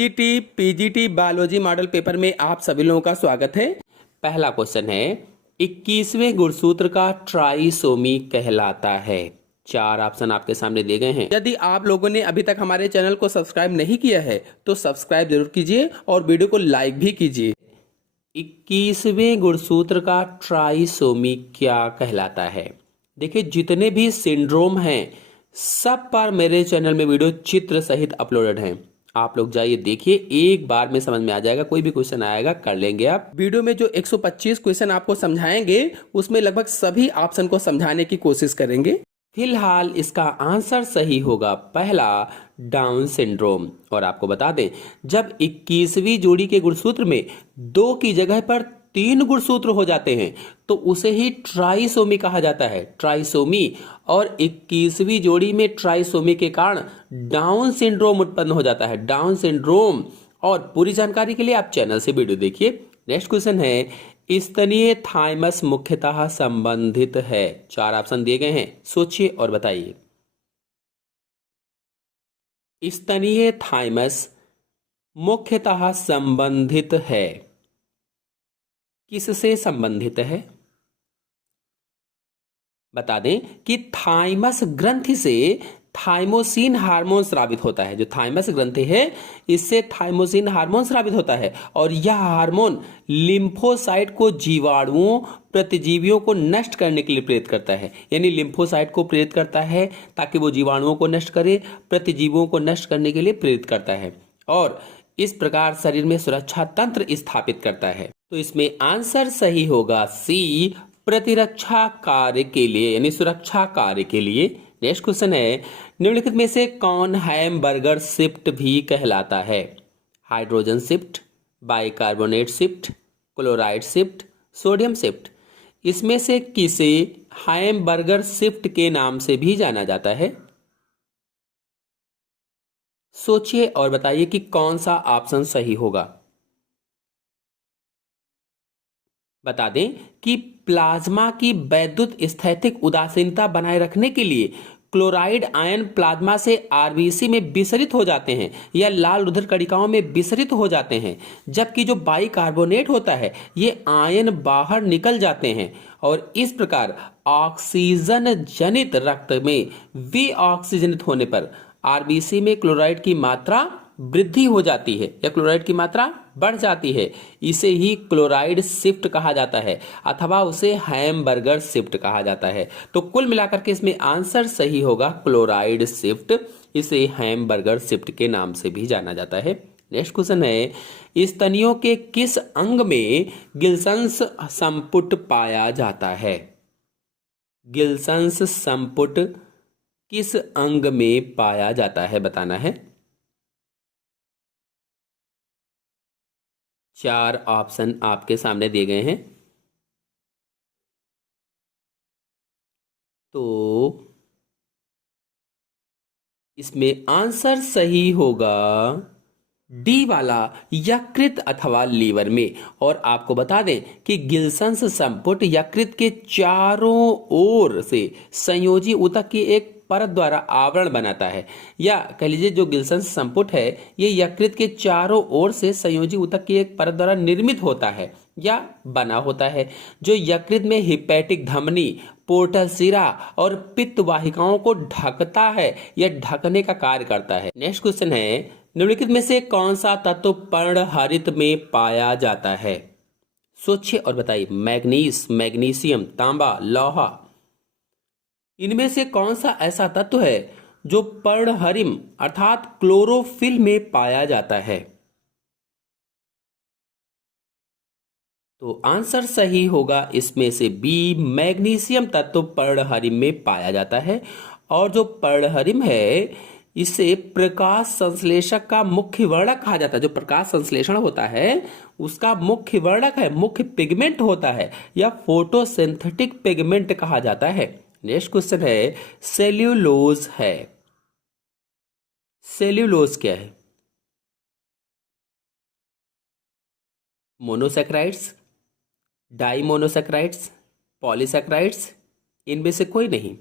PGT biology model paper में आप सभी लोगों का स्वागत है। पहला क्वेश्चन है 21वें गुणसूत्र का ट्राइसोमी कहलाता है। 4 ऑप्शन आपके सामने दिए गए हैं। यदि आप लोगों ने अभी तक हमारे चैनल को सब्सक्राइब नहीं किया है तो सब्सक्राइब जरूर कीजिए और वीडियो को लाइक भी कीजिए। 21वें गुणसूत्र का ट्राइसोमी क्या कहलाता है? देखिए, जितने भी सिंड्रोम हैं सब पर मेरे चैनल में वीडियो चित्र सहित अपलोडेड हैं। आप लोग जाइए देखिए, एक बार में समझ में आ जाएगा। कोई भी क्वेश्चन आएगा कर लेंगे आप। वीडियो में जो 125 क्वेश्चन आपको समझाएंगे उसमें लगभग सभी ऑप्शन को समझाने की कोशिश करेंगे। फिलहाल इसका आंसर सही होगा पहला, डाउन सिंड्रोम। और आपको बता दें, जब 21वीं जोड़ी के गुणसूत्र में 2 की जगह पर 3 गुणसूत्र हो जाते हैं तो उसे ही ट्राइसोमी कहा जाता है। ट्राइसोमी और 21वीं जोड़ी में ट्राइसोमी के कारण डाउन सिंड्रोम उत्पन्न हो जाता है। Down syndrome. और पूरी जानकारी के लिए आप चैनल से वीडियो देखिए। नेक्स्ट क्वेश्चन है, स्तनीय थाइमस मुख्यतः संबंधित है। 4 ऑप्शन दिए गए हैं, सोचिए और बताइए। स्तनीय थाइमस मुख्यतः संबंधित है, किससे संबंधित है? बता दें कि थाइमस ग्रंथि से थाइमोसिन हार्मोन स्रावित होता है। जो थाइमस ग्रंथि है इससे थाइमोसिन हार्मोन स्रावित होता है और यह हार्मोन लिम्फोसाइट को जीवाणुओं प्रतिजीवियों को नष्ट करने के लिए प्रेरित करता है। यानी लिम्फोसाइट को प्रेरित करता है ताकि वो जीवाणुओं को नष्ट करे, प्रतिजीवियों को नष्ट करने के लिए प्रेरित करता है और इस प्रकार शरीर में सुरक्षा तंत्र स्थापित करता है। तो इसमें आंसर सही होगा सी, प्रतिरक्षा कार्य के लिए यानी सुरक्षा कार्य के लिए। नेक्स्ट क्वेश्चन है, निम्नलिखित में से कौन हैमबर्गर शिफ्ट भी कहलाता है? Hydrogen shift, bicarbonate shift, chloride shift, sodium shift. इसमें से किसे हैमबर्गर शिफ्ट के नाम से भी जाना जाता है? सोचिए और बताइए कि कौन सा ऑप्शन सही होगा। बता दें कि प्लाज्मा की वैद्युत स्थैतिक उदासीनता बनाए रखने के लिए क्लोराइड आयन प्लाज्मा से आरबीसी में विसरित हो जाते हैं या लाल रुधिर कणिकाओं में विसरित हो जाते हैं, जबकि जो बाइकार्बोनेट होता है ये आयन बाहर निकल जाते हैं और इस प्रकार ऑक्सीजन जनित रक्त में विऑक्सीजनित होने पर आरबीसी में क्लोराइड की मात्रा वृद्धि हो जाती है या क्लोराइड की मात्रा बढ़ जाती है। इसे ही क्लोराइड शिफ्ट कहा जाता है अथवा उसे हैमबर्गर शिफ्ट कहा जाता है। तो कुल मिलाकर के इसमें आंसर सही होगा क्लोराइड शिफ्ट। इसे हैमबर्गर शिफ्ट के नाम से भी जाना जाता है। नेक्स्ट क्वेश्चन है, स्तनियों के किस अंग में गिल्सन्स संपुट पाया जाता है? गिल्सन्स संपुट किस अंग में पाया जाता है बताना है। 4 ऑप्शन आपके सामने दिए गए हैं। तो इसमें आंसर सही होगा डी वाला, यकृत अथवा लीवर में। और आपको बता दें कि गिल्सन्स संपुट यकृत के चारों ओर से संयोजी ऊतक की एक परत द्वारा आवरण बनाता है, या कह लीजिए जो गिल्सन्स संपुट है ये यकृत के चारों ओर से संयोजी ऊतक की एक परत द्वारा निर्मित होता है या बना होता है, जो यकृत में हिपैटिक धमनी, पोर्टल सिरा और पित्त वाहिकाओं को ढकता है या ढकने का कार्य करता है। नेक्स्ट क्वेश्चन है, निम्नलिखित में से कौन सा तत्व पर्णहरित में पाया जाता है? सोचिए और बताइए। मैग्नीज, मैग्नीशियम, तांबा, लोहा। इनमें से कौन सा ऐसा तत्व है जो पर्णहरिम अर्थात क्लोरोफिल में पाया जाता है? तो आंसर सही होगा इसमें से बी, मैग्नीशियम तत्व पर्णहरिम में पाया जाता है। और जो पर्णहरिम है इसे प्रकाश संश्लेषक का मुख्य वर्णक कहा जाता है। जो प्रकाश संश्लेषण होता है उसका मुख्य वर्णक है, मुख्य पिगमेंट होता है या फोटोसिंथेटिक पिगमेंट कहा जाता है। नेक्स्ट क्वेश्चन है, सेल्यूलोज है। सेल्यूलोज क्या है? मोनोसैकेराइड्स, डाइमोनोसैकेराइड्स, पॉलीसैकेराइड्स, इनमें से कोई नहीं।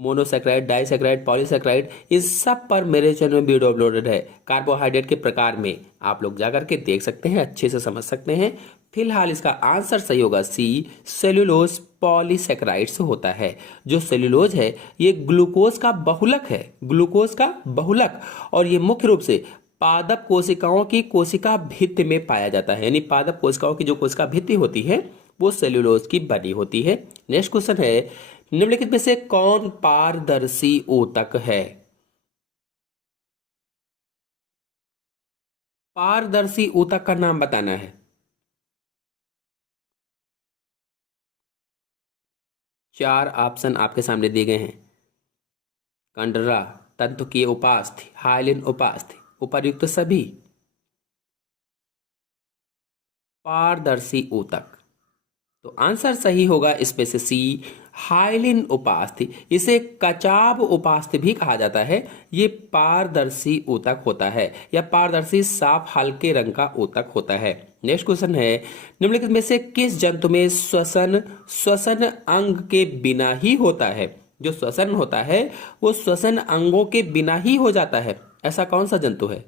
मोनोसेक्राइड, डाइसेक्राइड, पॉलीसेक्राइड, इन सब पर मेरे चैनल में वीडियो अपलोडेड है। कार्बोहाइड्रेट के प्रकार में आप लोग जाकर के देख सकते हैं, अच्छे से समझ सकते हैं। फिलहाल इसका आंसर सही होगा सी, सेल्यूलोज पॉलीसेक्राइड्स होता है। जो सेल्यूलोज है ये ग्लूकोज का बहुलक है, ग्लूकोज का बहुलक, और ये मुख्य रूप से पादप कोशिकाओं की कोशिका भित्ति में पाया जाता है। यानी पादप कोशिकाओं की जो कोशिका भित्ति होती है वो सेल्यूलोज की बनी होती है। नेक्स्ट क्वेश्चन है, निम्नलिखित में से कौन पारदर्शी ऊतक है? पारदर्शी ऊतक का नाम बताना है। चार ऑप्शन आपके सामने दिए गए हैं। कंडरा, तंतुकीय उपास्थि, हाइलिन उपास्थि, उपर्युक्त सभी। पारदर्शी ऊतक, तो आंसर सही होगा इसमें से सी, हाइलिन उपास्थि। इसे कचाब उपास्थि भी कहा जाता है। ये पारदर्शी ऊतक होता है या पारदर्शी साफ हल्के रंग का ऊतक होता है। नेक्स्ट क्वेश्चन है, निम्नलिखित में से किस जंतु में श्वसन श्वसन अंग के बिना ही होता है? जो श्वसन होता है वो श्वसन अंगों के बिना ही हो जाता है, ऐसा कौन सा जंतु है?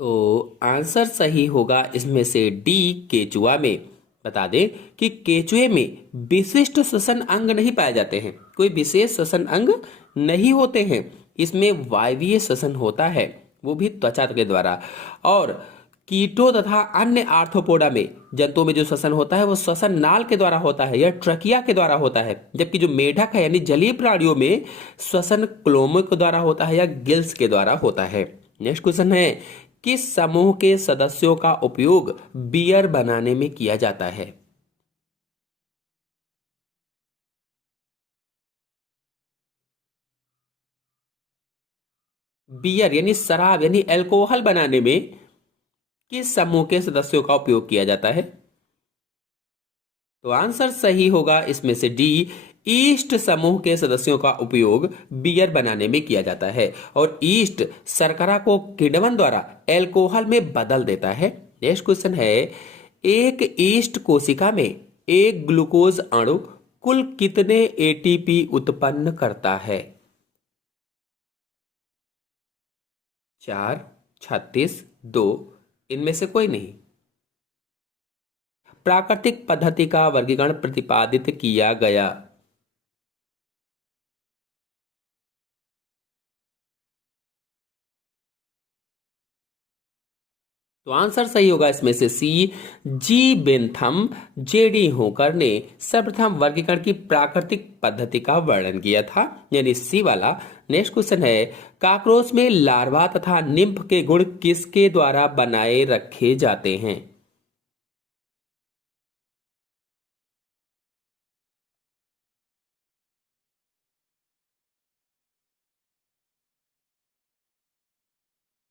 तो आंसर सही होगा इसमें से डी, केचुआ में। बता दें कि केचुए में विशिष्ट श्वसन अंग नहीं पाए जाते हैं, कोई विशेष श्वसन अंग नहीं होते हैं। इसमें वायवीय श्वसन होता है, वो भी त्वचा के द्वारा। और कीटों तथा अन्य आर्थ्रोपोडा में जंतुओं में जो श्वसन होता है वो श्वसन नाल के द्वारा होता है या ट्रकिया के द्वारा होता है। जबकि जो मेढक है यानी जलीय प्राणियों में श्वसन क्लोमो के द्वारा होता है या गिल्स के द्वारा होता है। नेक्स्ट क्वेश्चन है, किस समूह के सदस्यों का उपयोग बियर बनाने में किया जाता है? बियर यानी शराब यानी अल्कोहल बनाने में किस समूह के सदस्यों का उपयोग किया जाता है? तो आंसर सही होगा इसमें से डी, ईस्ट समूह के सदस्यों का उपयोग बियर बनाने में किया जाता है। और ईस्ट शर्करा को किण्वन द्वारा अल्कोहल में बदल देता है। नेक्स्ट क्वेश्चन है, एक ईस्ट कोशिका में एक ग्लूकोज अणु कुल कितने एटीपी उत्पन्न करता है? 4, 36, 2, इनमें से कोई नहीं। प्राकृतिक पद्धति का वर्गीकरण प्रतिपादित किया गया। तो आंसर सही होगा इसमें से सी, जी बेंथम जेडी होकर ने सर्वप्रथम वर्गीकरण की प्राकृतिक पद्धति का वर्णन किया था, यानी सी वाला। नेक्स्ट क्वेश्चन है, काकरोच में लार्वा तथा निम्फ के गुण किसके द्वारा बनाए रखे जाते हैं?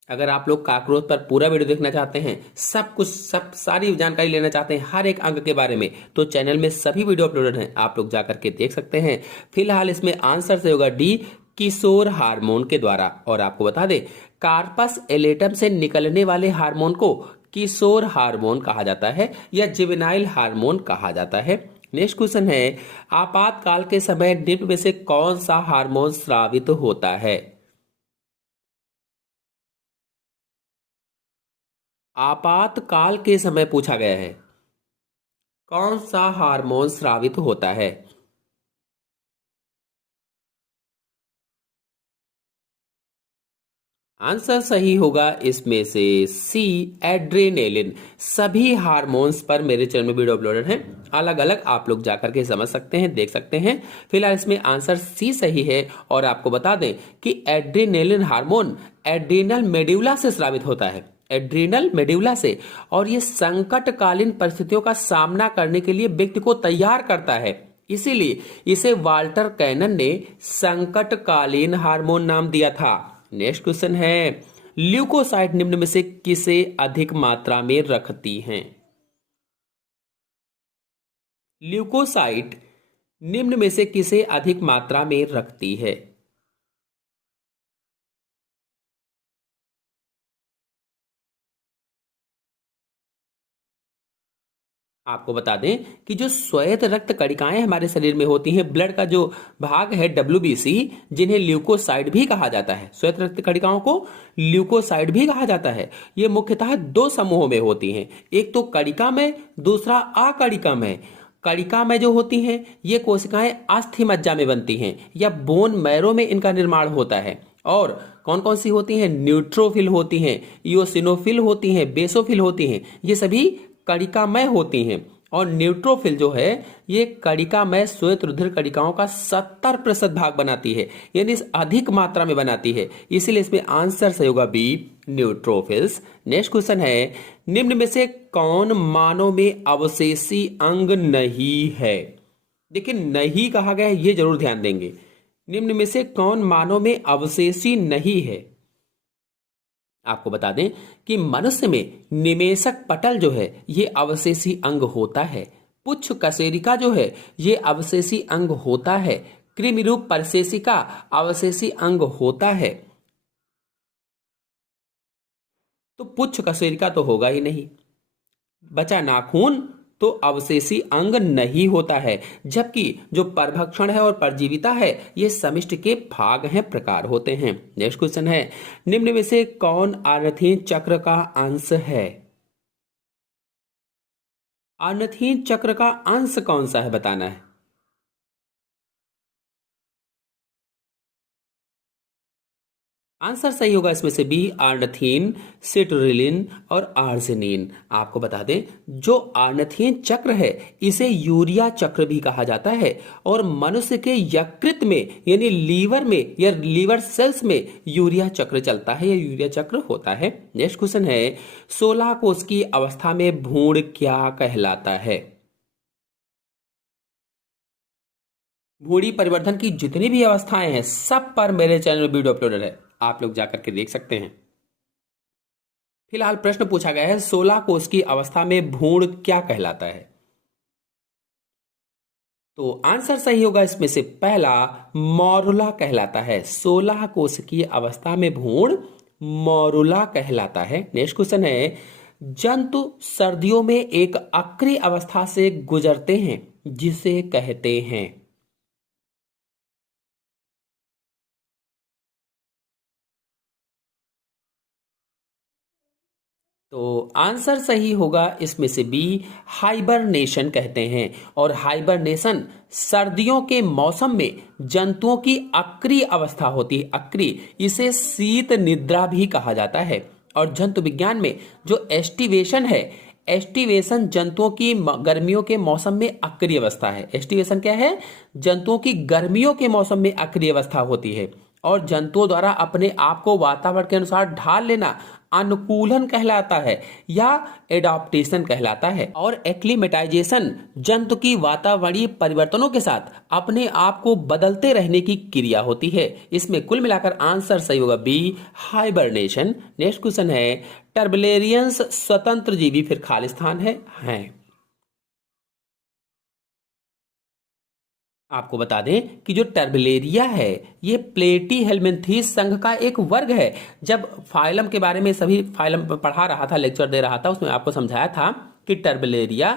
अगर आप लोग काकरोच पर पूरा वीडियो देखना चाहते हैं, सब कुछ सब सारी जानकारी लेना चाहते हैं हर एक अंग के बारे में, तो चैनल में सभी वीडियो अपलोडेड हैं, आप लोग जाकर के देख सकते हैं। फिलहाल इसमें आंसर से होगा डी, किशोर हार्मोन के द्वारा। और आपको बता दें, कार्पस एलेटम से निकलने वाले हार्मोन को किशोर हार्मोन कहा जाता है या जुवेनाइल हार्मोन कहा जाता है। नेक्स्ट क्वेश्चन है, आपातकाल के समय निम्न में से कौन सा हार्मोन स्रावित होता है? आपातकाल के समय पूछा गया है, कौन सा हार्मोन स्रावित होता है? आंसर सही होगा इसमें से सी, एड्रेनेलिन। सभी हार्मोन्स पर मेरे चैनल में वीडियो अपलोडेड हैं, अलग अलग आप लोग जाकर के समझ सकते हैं, देख सकते हैं। फिलहाल इसमें आंसर सी सही है। और आपको बता दें कि एड्रेनेलिन हार्मोन एड्रीनल मेड्यूला से स्रावित होता है, एड्रीनल मेड्यूला से। और ये संकटकालीन परिस्थितियों का सामना करने के लिए व्यक्ति को तैयार करता है, इसीलिए इसे वाल्टर कैनन ने संकटकालीन हार्मोन नाम दिया था। नेक्स्ट क्वेश्चन है, ल्यूकोसाइट निम्न में से किसे अधिक मात्रा में रखती हैं? ल्यूकोसाइट निम्न में से किसे अधिक मात्रा में रखती है? आपको बता दें कि जो श्वेत रक्त कणिकाएं हमारे शरीर में होती हैं, ब्लड का जो भाग है WBC, जिन्हें ल्यूकोसाइड भी कहा जाता है, श्वेत रक्त कणिकाओं को ल्यूकोसाइड भी कहा जाता है। ये मुख्यतः दो समूहों में होती हैं, एक तो कणिका में, दूसरा अकणिका में। कणिका में जो होती हैं ये कोशिकाएं अस्थि मज्जा में बनती हैं या बोन मैरो में इनका निर्माण होता है। और कौन कौन सी होती हैं? न्यूट्रोफिल होती हैं, इओसिनोफिल होती हैं, बेसोफिल होती हैं। ये सभी कणिकामय होती हैं। और न्यूट्रोफिल जो है ये कणिकामय श्वेत रुधिर कणिकाओं का 70% भाग बनाती है, यानी अधिक मात्रा में बनाती है। इसीलिए इसमें आंसर सही होगा बी, न्यूट्रोफिल्स। नेक्स्ट क्वेश्चन है, निम्न में से कौन मानव में अवशेषी अंग नहीं है? देखिए, नहीं कहा गया है, ये जरूर ध्यान देंगे। निम्न में से कौन मानव में अवशेषी नहीं है? आपको बता दें कि मनुष्य में निमेषक पटल जो है ये अवशेषी अंग होता है। पुच्छ कशेरुका जो है ये अवशेषी अंग होता है। कृमि रूप परसेसिका अवशेषी अंग होता है। तो पुच्छ कशेरुका तो होगा ही नहीं। बचा नाखून, तो अवशेषी अंग नहीं होता है। जबकि जो परभक्षण है और परजीविता है ये समिष्ट के भाग हैं, प्रकार होते हैं। नेक्स्ट क्वेश्चन है, निम्न में से कौन आर्नथीन चक्र का अंश है? आर्नथीन चक्र का अंश कौन सा है बताना है। आंसर सही होगा इसमें से बी, आर्नथीन, सिट्रिलिन और आर्जिनिन। आपको बता दें जो आर्नथीन चक्र है इसे यूरिया चक्र भी कहा जाता है और मनुष्य के यकृत में यानी लीवर में या लीवर सेल्स में यूरिया चक्र चलता है या यूरिया चक्र होता है। नेक्स्ट क्वेश्चन है, 16 कोष की अवस्था में भ्रूण क्या कहलाता है? भ्रूणी परिवर्धन की जितनी भी अवस्थाएं हैं सब पर मेरे चैनल में वीडियो अपलोडेड है, आप लोग जाकर के देख सकते हैं। फिलहाल प्रश्न पूछा गया है 16 कोष की अवस्था में भ्रूण क्या कहलाता है? तो आंसर सही होगा इसमें से पहला, मॉरुला कहलाता है। 16 कोष की अवस्था में भ्रूण मॉरुला कहलाता है। नेक्स्ट क्वेश्चन है, जंतु सर्दियों में एक अक्रिय अवस्था से गुजरते हैं जिसे कहते हैं? तो आंसर सही होगा इसमें से बी, हाइबरनेशन कहते हैं। और हाइबरनेशन सर्दियों के मौसम में जंतुओं की अक्रिय अवस्था होती है। अक्रिय, इसे शीत निद्रा भी कहा जाता है। और जंतु विज्ञान में जो एस्टिवेशन है, एस्टिवेशन जंतुओं की गर्मियों के मौसम में अक्रिय अवस्था है। एस्टिवेशन क्या है? जंतुओं की गर्मियों के मौसम में अक्रिय अवस्था होती है। और जंतुओं द्वारा अपने आप को वातावरण के अनुसार ढाल लेना अनुकूलन कहलाता है या एडाप्टेशन कहलाता है। और एक्लिमेटाइजेशन जंतु की वातावरणीय परिवर्तनों के साथ अपने आप को बदलते रहने की क्रिया होती है। इसमें कुल मिलाकर आंसर सही होगा बी, हाइबरनेशन। नेक्स्ट क्वेश्चन है, टर्बलेरियंस स्वतंत्र जीवी फिर खालिस्तान है। आपको बता दें कि जो टर्बलेरिया है ये प्लेटी हेलमिन्थीस संघ का एक वर्ग है। जब फाइलम के बारे में सभी फाइलम पढ़ा रहा था, लेक्चर दे रहा था, उसमें आपको समझाया था कि टर्बलेरिया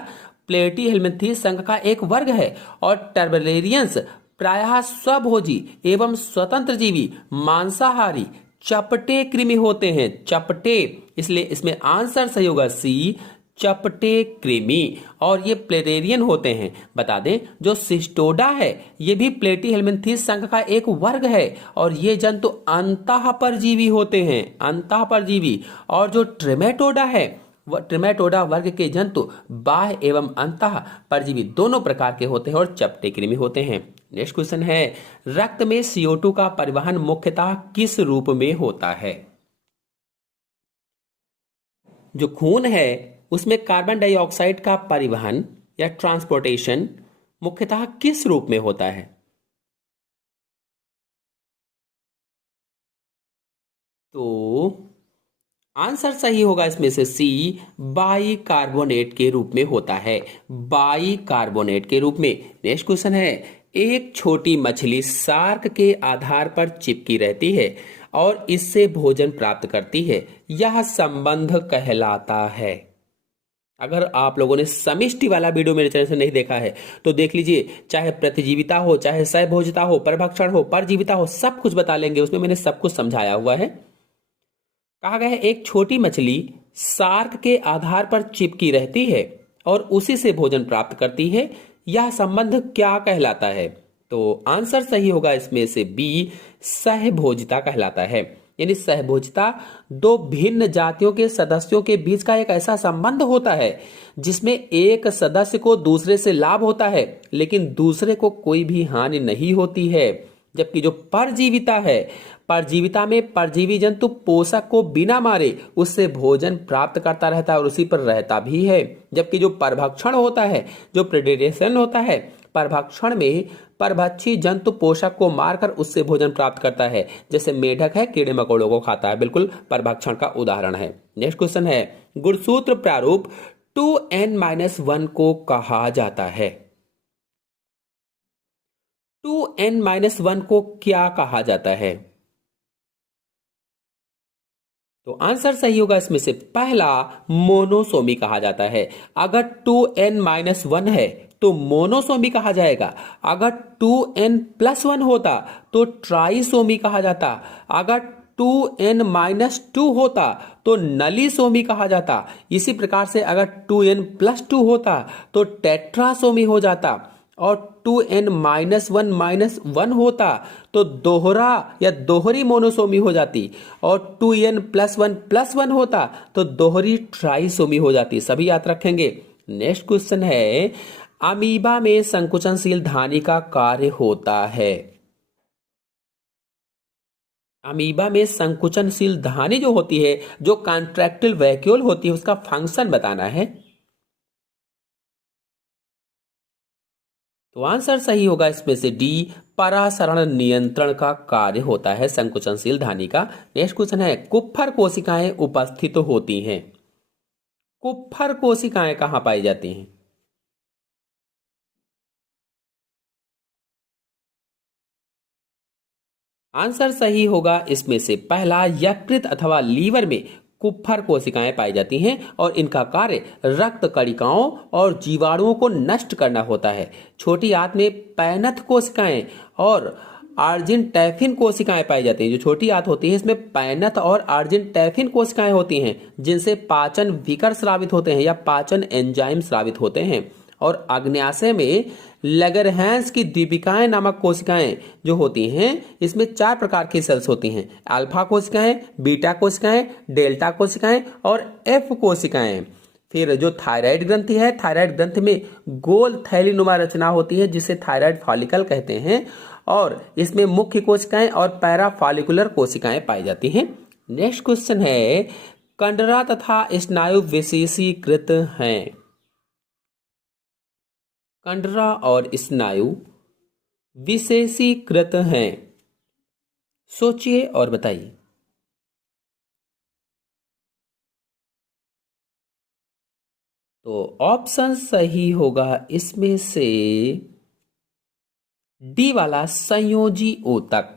प्लेटी हेलमिन्थीस संघ का एक वर्ग है। और टर्बलेरियंस प्रायः स्वभोजी एवं स्वतंत्र जीवी मांसाहारी चपटे कृमि होते हैं। चपटे, इसलिए इसमें आंसर सही होगा सी, चपटे कृमि। और ये प्लेटेरियन होते हैं। बता दें जो सिस्टोडा है ये भी प्लेटी हेलमिन्थीस संघ का एक वर्ग है और ये जंतु अंतः परजीवी होते हैं, अंतः परजीवी। और जो ट्रिमेटोडा है ट्रिमेटोडा वर्ग के जंतु बाह्य एवं अंतः परजीवी दोनों प्रकार के होते हैं और चपटे कृमि होते हैं। नेक्स्ट क्वेश्चन है, रक्त में CO2 का परिवहन मुख्यतः किस रूप में होता है? जो खून है उसमें कार्बन डाइऑक्साइड का परिवहन या ट्रांसपोर्टेशन मुख्यतः किस रूप में होता है? तो आंसर सही होगा इसमें से सी, बाइकार्बोनेट के रूप में होता है। बाइकार्बोनेट के रूप में। नेक्स्ट क्वेश्चन है, एक छोटी मछली शार्क के आधार पर चिपकी रहती है और इससे भोजन प्राप्त करती है, यह संबंध कहलाता है। अगर आप लोगों ने समष्टि वाला वीडियो मेरे चैनल से नहीं देखा है तो देख लीजिए, चाहे प्रतिजीविता हो, चाहे सहभोजिता हो, परभक्षण हो, परजीविता हो, सब कुछ बता लेंगे, उसमें मैंने सब कुछ समझाया हुआ है। कहा गया है एक छोटी मछली शार्क के आधार पर चिपकी रहती है और उसी से भोजन प्राप्त करती है, यह संबंध क्या कहलाता है? तो आंसर सही होगा इसमें से बी, सहभोजिता कहलाता है। यानी सहभोजिता दो भिन्न जातियों के सदस्यों के बीच का एक ऐसा संबंध होता है जिसमें एक सदस्य को दूसरे से लाभ होता है लेकिन दूसरे को कोई भी हानि नहीं होती है। जबकि जो परजीविता है, परजीविता में परजीवी जंतु पोषक को बिना मारे उससे भोजन प्राप्त करता रहता है और उसी पर रहता भी है। जबकि जो परभक्षण होता है, जो प्रेडेशन होता है, परभक्षण में परभक्षी जंतु पोषक को मारकर उससे भोजन प्राप्त करता है। जैसे मेढक है, कीड़े मकोड़ों को खाता है, बिल्कुल परभक्षण का उदाहरण है। नेक्स्ट क्वेश्चन है, गुणसूत्र प्रारूप 2n-1 को कहा जाता है? 2n-1 को क्या कहा जाता है? तो आंसर सही होगा इसमें से पहला, मोनोसोमी कहा जाता है। अगर 2n-1 है तो मोनोसोमी कहा जाएगा। अगर 2n+1 होता तो ट्राइसोमी कहा जाता। अगर 2n-2 होता तो नलीसोमी कहा जाता। इसी प्रकार से अगर 2n+2 होता तो टेट्रासोमी हो जाता और 2n-1 होता तो दोहरा या दोहरी मोनोसोमी हो जाती और 2n+1 होता तो दोहरी ट्राइसोमी हो जाती। सभी याद रखेंगे। नेक्स्ट क्वेश्चन है, अमीबा में संकुचनशील धानी का कार्य होता है? अमीबा में संकुचनशील धानी जो होती है, जो कॉन्ट्रैक्टाइल वैक्यूल होती है, उसका फंक्शन बताना है। तो आंसर सही होगा इसमें से डी, परासरण नियंत्रण का कार्य होता है संकुचनशील धानी का। नेक्स्ट क्वेश्चन है, कुप्फर कोशिकाएं उपस्थित होती हैं? कुप्फर कोशिकाएं कहां पाई जाती हैं? आंसर सही होगा इसमें से पहला, यकृत अथवा लीवर में कुप्फर कोशिकाएं पाई जाती हैं और इनका कार्य रक्त कणिकाओं और जीवाणुओं को नष्ट करना होता है। छोटी आंत में पैनथ कोशिकाएं और आर्जिनटैफिन कोशिकाएं पाई जाती हैं। जो छोटी आंत होती है इसमें पैनथ और आर्जिनटैफिन कोशिकाएं होती हैं जिनसे पाचन विकर स्रावित होते हैं या पाचन एंजाइम स्रावित होते हैं। और अग्न्याशय में लैगरहैंस की दीपिकाएं नामक कोशिकाएं जो होती हैं, इसमें 4 प्रकार की सेल्स होती हैं, अल्फा कोशिकाएं, बीटा कोशिकाएं, डेल्टा कोशिकाएं और एफ कोशिकाएं। फिर जो थायराइड ग्रंथि है, थायराइड ग्रंथि में गोल थैलीनुमा रचना होती है जिसे थायराइड फॉलिकल कहते हैं और इसमें मुख्य कोशिकाएं और पैराफॉलिकुलर कोशिकाएं पाई जाती हैं। नेक्स्ट क्वेश्चन है, कंडरा तथा स्नायु विशेषीकृत हैं? कंडरा और स्नायु विशेषीकृत हैं, सोचिए और बताइए। तो ऑप्शन सही होगा इसमें से डी वाला, संयोजी ऊतक।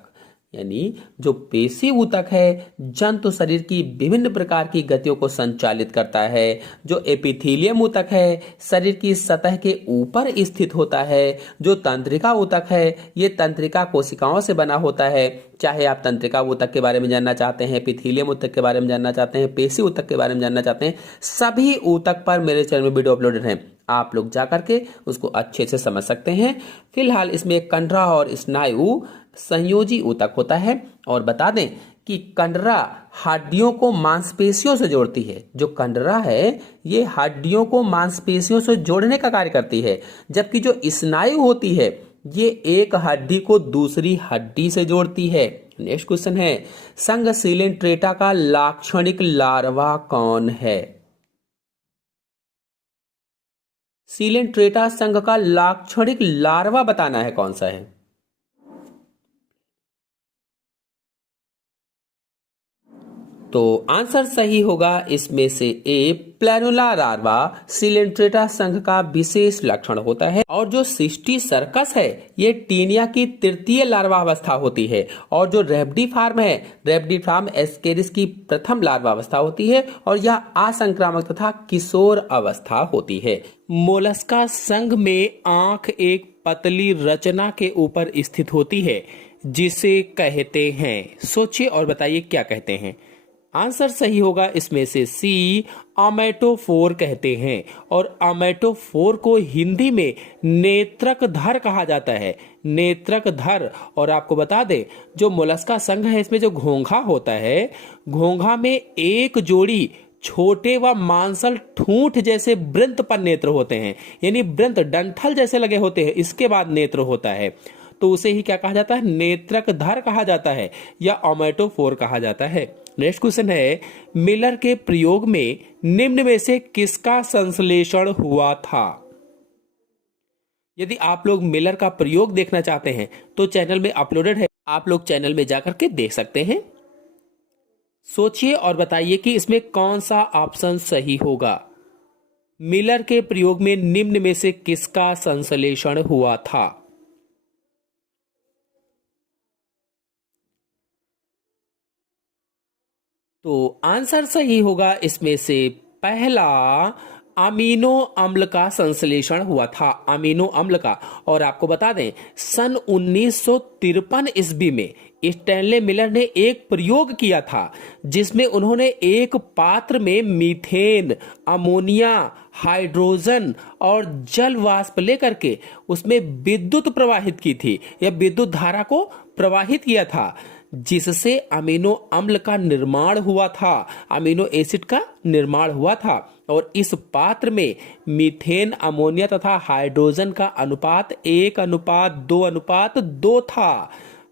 यानी जो पेशी ऊतक है, जंतु शरीर की विभिन्न प्रकार की गतियों को संचालित करता है। जो एपिथेलियम ऊतक है, शरीर की सतह के ऊपर स्थित होता है। जो तंत्रिका ऊतक है, ये तंत्रिका कोशिकाओं से बना होता है। चाहे आप तंत्रिका ऊतक के बारे में जानना चाहते हैं, एपिथेलियम ऊतक के बारे में जानना चाहते हैं, पेशी ऊतक के बारे में जानना चाहते हैं, सभी ऊतक पर मेरे चैनल में वीडियो अपलोडेड है, आप लोग जा करके उसको अच्छे से समझ सकते हैं। फिलहाल इसमें कंडरा और स्नायु संयोजी ऊतक होता है। और बता दें कि कंडरा हड्डियों को मांसपेशियों से जोड़ती है। जो कंडरा है ये हड्डियों को मांसपेशियों से जोड़ने का कार्य करती है, जबकि जो स्नायु होती है ये एक हड्डी को दूसरी हड्डी से जोड़ती है। नेक्स्ट क्वेश्चन है, संघ सिलेंट्रेटा का लाक्षणिक लार्वा कौन है? सिलेंट्रेटा संघ का लाक्षणिक लार्वा बताना है कौन सा है? तो आंसर सही होगा इसमें से ए, प्लैनुला लार्वा सिलेंट्रेटा संघ का विशेष लक्षण होता है। और जो सिस्टी सर्कस है ये टीनिया की तृतीय लार्वा अवस्था होती है। और जो रेब्डीफार्म है, रेब्डीफार्म एस्केरिस की प्रथम लार्वा अवस्था होती है और यह असंक्रामक तथा किशोर अवस्था होती है। मोलस्का संघ में आंख एक पतली रचना के ऊपर स्थित होती है जिसे कहते हैं, सोचिए और बताइए क्या कहते हैं। आंसर सही होगा इसमें से सी, आमेटोफोर कहते हैं। और आमेटोफोर को हिंदी में नेत्रकधर कहा जाता है, नेत्रकधर। और आपको बता दें जो मोलस्का संघ है इसमें जो घोंघा होता है, घोंघा में एक जोड़ी छोटे व मांसल ठूंठ जैसे वृंत पर नेत्र होते हैं, यानी वृंत डंठल जैसे लगे होते हैं, इसके बाद नेत्र होता है। तो उसे ही क्या कहा जाता है, नेत्रकधर कहा जाता है या ओमेटोफोर कहा जाता है। नेक्स्ट क्वेश्चन है, मिलर के प्रयोग में निम्न में से किसका संश्लेषण हुआ था। यदि आप लोग मिलर का प्रयोग देखना चाहते हैं तो चैनल में अपलोडेड है, आप लोग चैनल में जाकर के देख सकते हैं। सोचिए और बताइए कि इसमें कौन सा ऑप्शन सही होगा। मिलर के प्रयोग में निम्न में से किसका संश्लेषण हुआ था। तो आंसर सही होगा इसमें से पहला, अमीनो अम्ल का संश्लेषण हुआ था, अमीनो अम्ल का। और आपको बता दें सन 1953 ईस्वी में स्टैनले मिलर ने एक प्रयोग किया था जिसमें उन्होंने एक पात्र में मीथेन, अमोनिया, हाइड्रोजन और जल वाष्प लेकर के उसमें विद्युत प्रवाहित की थी या विद्युत धारा को प्रवाहित किया था जिससे अमीनो अम्ल का निर्माण हुआ था, अमीनो एसिड का निर्माण हुआ था। और इस पात्र में मीथेन, अमोनिया तथा हाइड्रोजन का अनुपात 1:2:2 था।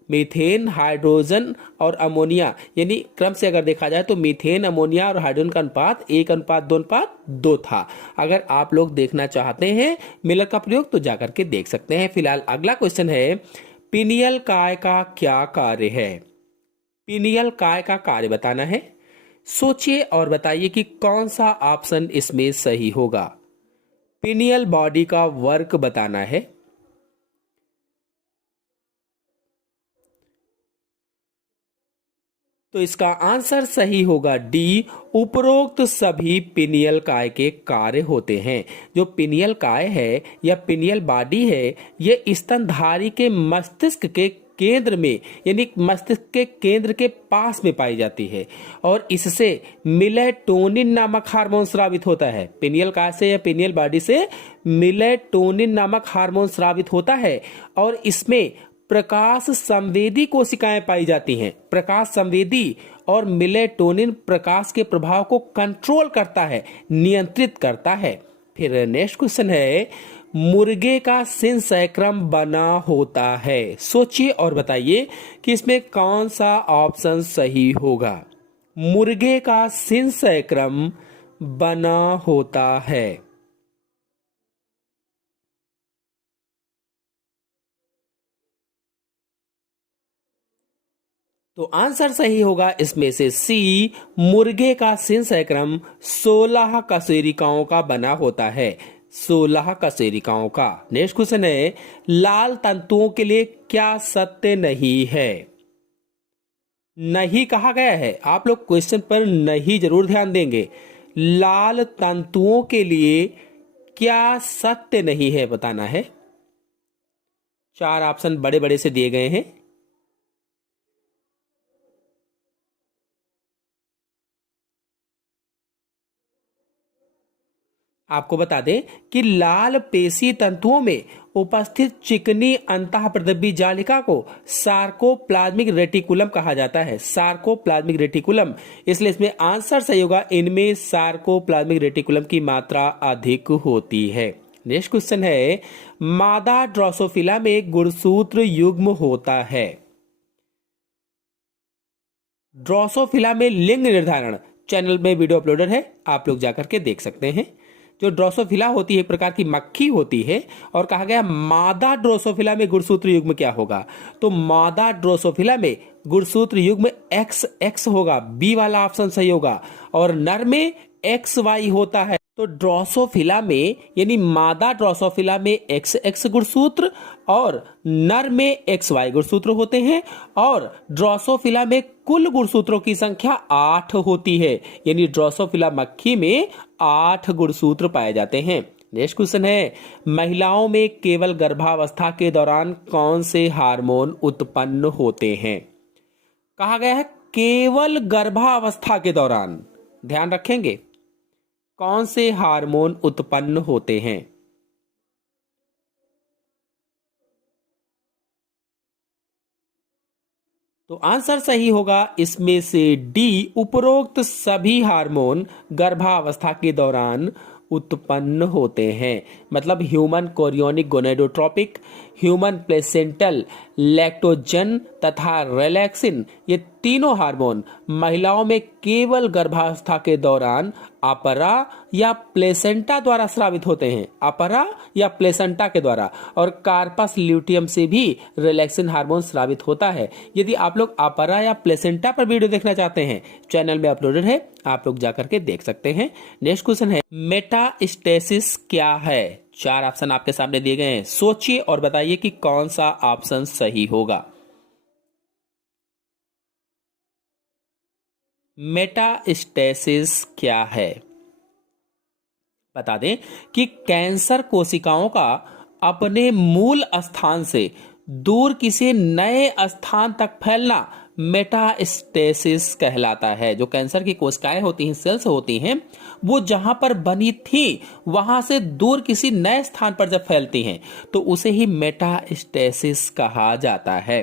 मीथेन, हाइड्रोजन और अमोनिया यानी क्रम से अगर देखा जाए तो मीथेन, अमोनिया और हाइड्रोजन का अनुपात 1:2:2 था। अगर आप लोग देखना चाहते हैं मिलर का प्रयोग तो जाकर के देख सकते हैं। फिलहाल अगला क्वेश्चन है, पिनियल काय का क्या कार्य है। पिनियल काय का कार्य बताना है। सोचिए और बताइए कि कौन सा ऑप्शन इसमें सही होगा। पिनियल बॉडी का वर्क बताना है। तो इसका आंसर सही होगा डी, उपरोक्त सभी पिनियल काय के कार्य होते हैं। जो पिनियल काय है या पिनियल बॉडी है ये स्तनधारी के मस्तिष्क के केंद्र में यानी मस्तिष्क के केंद्र के पास में पाई जाती है और इससे मिलेटोनिन नामक हार्मोन स्रावित होता है। पिनियल काय से या पिनियल बॉडी से मिलेटोनिन नामक हार्मोन स्रावित होता है और इसमें प्रकाश संवेदी कोशिकाएं पाई जाती हैं। प्रकाश संवेदी और मिलेटोनिन प्रकाश के प्रभाव को कंट्रोल करता है, नियंत्रित करता है। फिर नेक्स्ट क्वेश्चन है, मुर्गे का सिंसैक्रम बना होता है। सोचिए और बताइए कि इसमें कौन सा ऑप्शन सही होगा। मुर्गे का सिंसैक्रम बना होता है। तो आंसर सही होगा इसमें से सी, मुर्गे का सिंसैक्रम 16 कशेरुकियों का बना होता है, 16 कशेरुकियों का। नेक्स्ट क्वेश्चन है, लाल तंतुओं के लिए क्या सत्य नहीं है। नहीं कहा गया है, आप लोग क्वेश्चन पर नहीं जरूर ध्यान देंगे। लाल तंतुओं के लिए क्या सत्य नहीं है बताना है। 4 ऑप्शन बड़े बड़े से दिए गए हैं। आपको बता दें कि लाल पेशी तंतुओं में उपस्थित चिकनी अंतःप्रद्रवी जालिका को सार्कोप्लाज्मिक रेटिकुलम कहा जाता है, सार्कोप्लाज्मिक रेटिकुलम। इसलिए इसमें आंसर सही होगा, इनमें सार्कोप्लाज्मिक रेटिकुलम की मात्रा अधिक होती है। नेक्स्ट क्वेश्चन है, मादा ड्रोसोफिला में गुणसूत्र युग्म होता है। ड्रोसोफिला में लिंग निर्धारण चैनल में वीडियो अपलोडेड है, आप लोग जाकर के देख सकते हैं। जो ड्रोसोफिला होती है एक प्रकार की मक्खी होती है, और कहा गया मादा ड्रोसोफिला में गुणसूत्र युग्म क्या होगा, तो मादा ड्रोसोफिला में गुणसूत्र युग्म XX होगा, बी वाला ऑप्शन सही होगा। और नर में XY होता है। तो ड्रोसोफिला में यानी मादा ड्रोसोफिला में XX गुणसूत्र और नर में XY गुणसूत्र होते हैं, और ड्रोसोफिला में कुल गुणसूत्रों की संख्या 8 होती है, यानी ड्रोसोफिला मक्खी में 8 गुणसूत्र पाए जाते हैं। नेक्स्ट क्वेश्चन है, महिलाओं में केवल गर्भावस्था के दौरान कौन से हार्मोन उत्पन्न होते हैं। कहा गया है केवल गर्भावस्था के दौरान, ध्यान रखेंगे, कौन से हार्मोन उत्पन्न होते हैं। तो आंसर सही होगा इसमें से डी, उपरोक्त सभी हार्मोन गर्भावस्था के दौरान उत्पन्न होते हैं। मतलब human chorionic gonadotropic, human placental lactogen तथा रिलैक्सिन, ये तीनों हार्मोन महिलाओं में केवल गर्भावस्था के दौरान अपरा या प्लेसेंटा द्वारा स्रावित होते हैं, अपरा या प्लेसेंटा के द्वारा, और कार्पस ल्यूटियम से भी रिलैक्सिन हार्मोन स्रावित होता है। यदि आप लोग अपरा या प्लेसेंटा पर वीडियो देखना चाहते हैं, चैनल में अपलोडेड है, आप लोग जाकर के देख सकते हैं। नेक्स्ट क्वेश्चन है, मेटास्टेसिस क्या है। 4 ऑप्शन आपके सामने दिए गए हैं, सोचिए और बताइए कि कौन सा ऑप्शन सही होगा। मेटास्टेसिस क्या है, बता दें कि कैंसर कोशिकाओं का अपने मूल स्थान से दूर किसी नए स्थान तक फैलना मेटास्टेसिस कहलाता है। जो कैंसर की कोशिकाएं होती हैं, सेल्स होती हैं, वो जहां पर बनी थी वहां से दूर किसी नए स्थान पर जब फैलती हैं तो उसे ही मेटास्टेसिस कहा जाता है।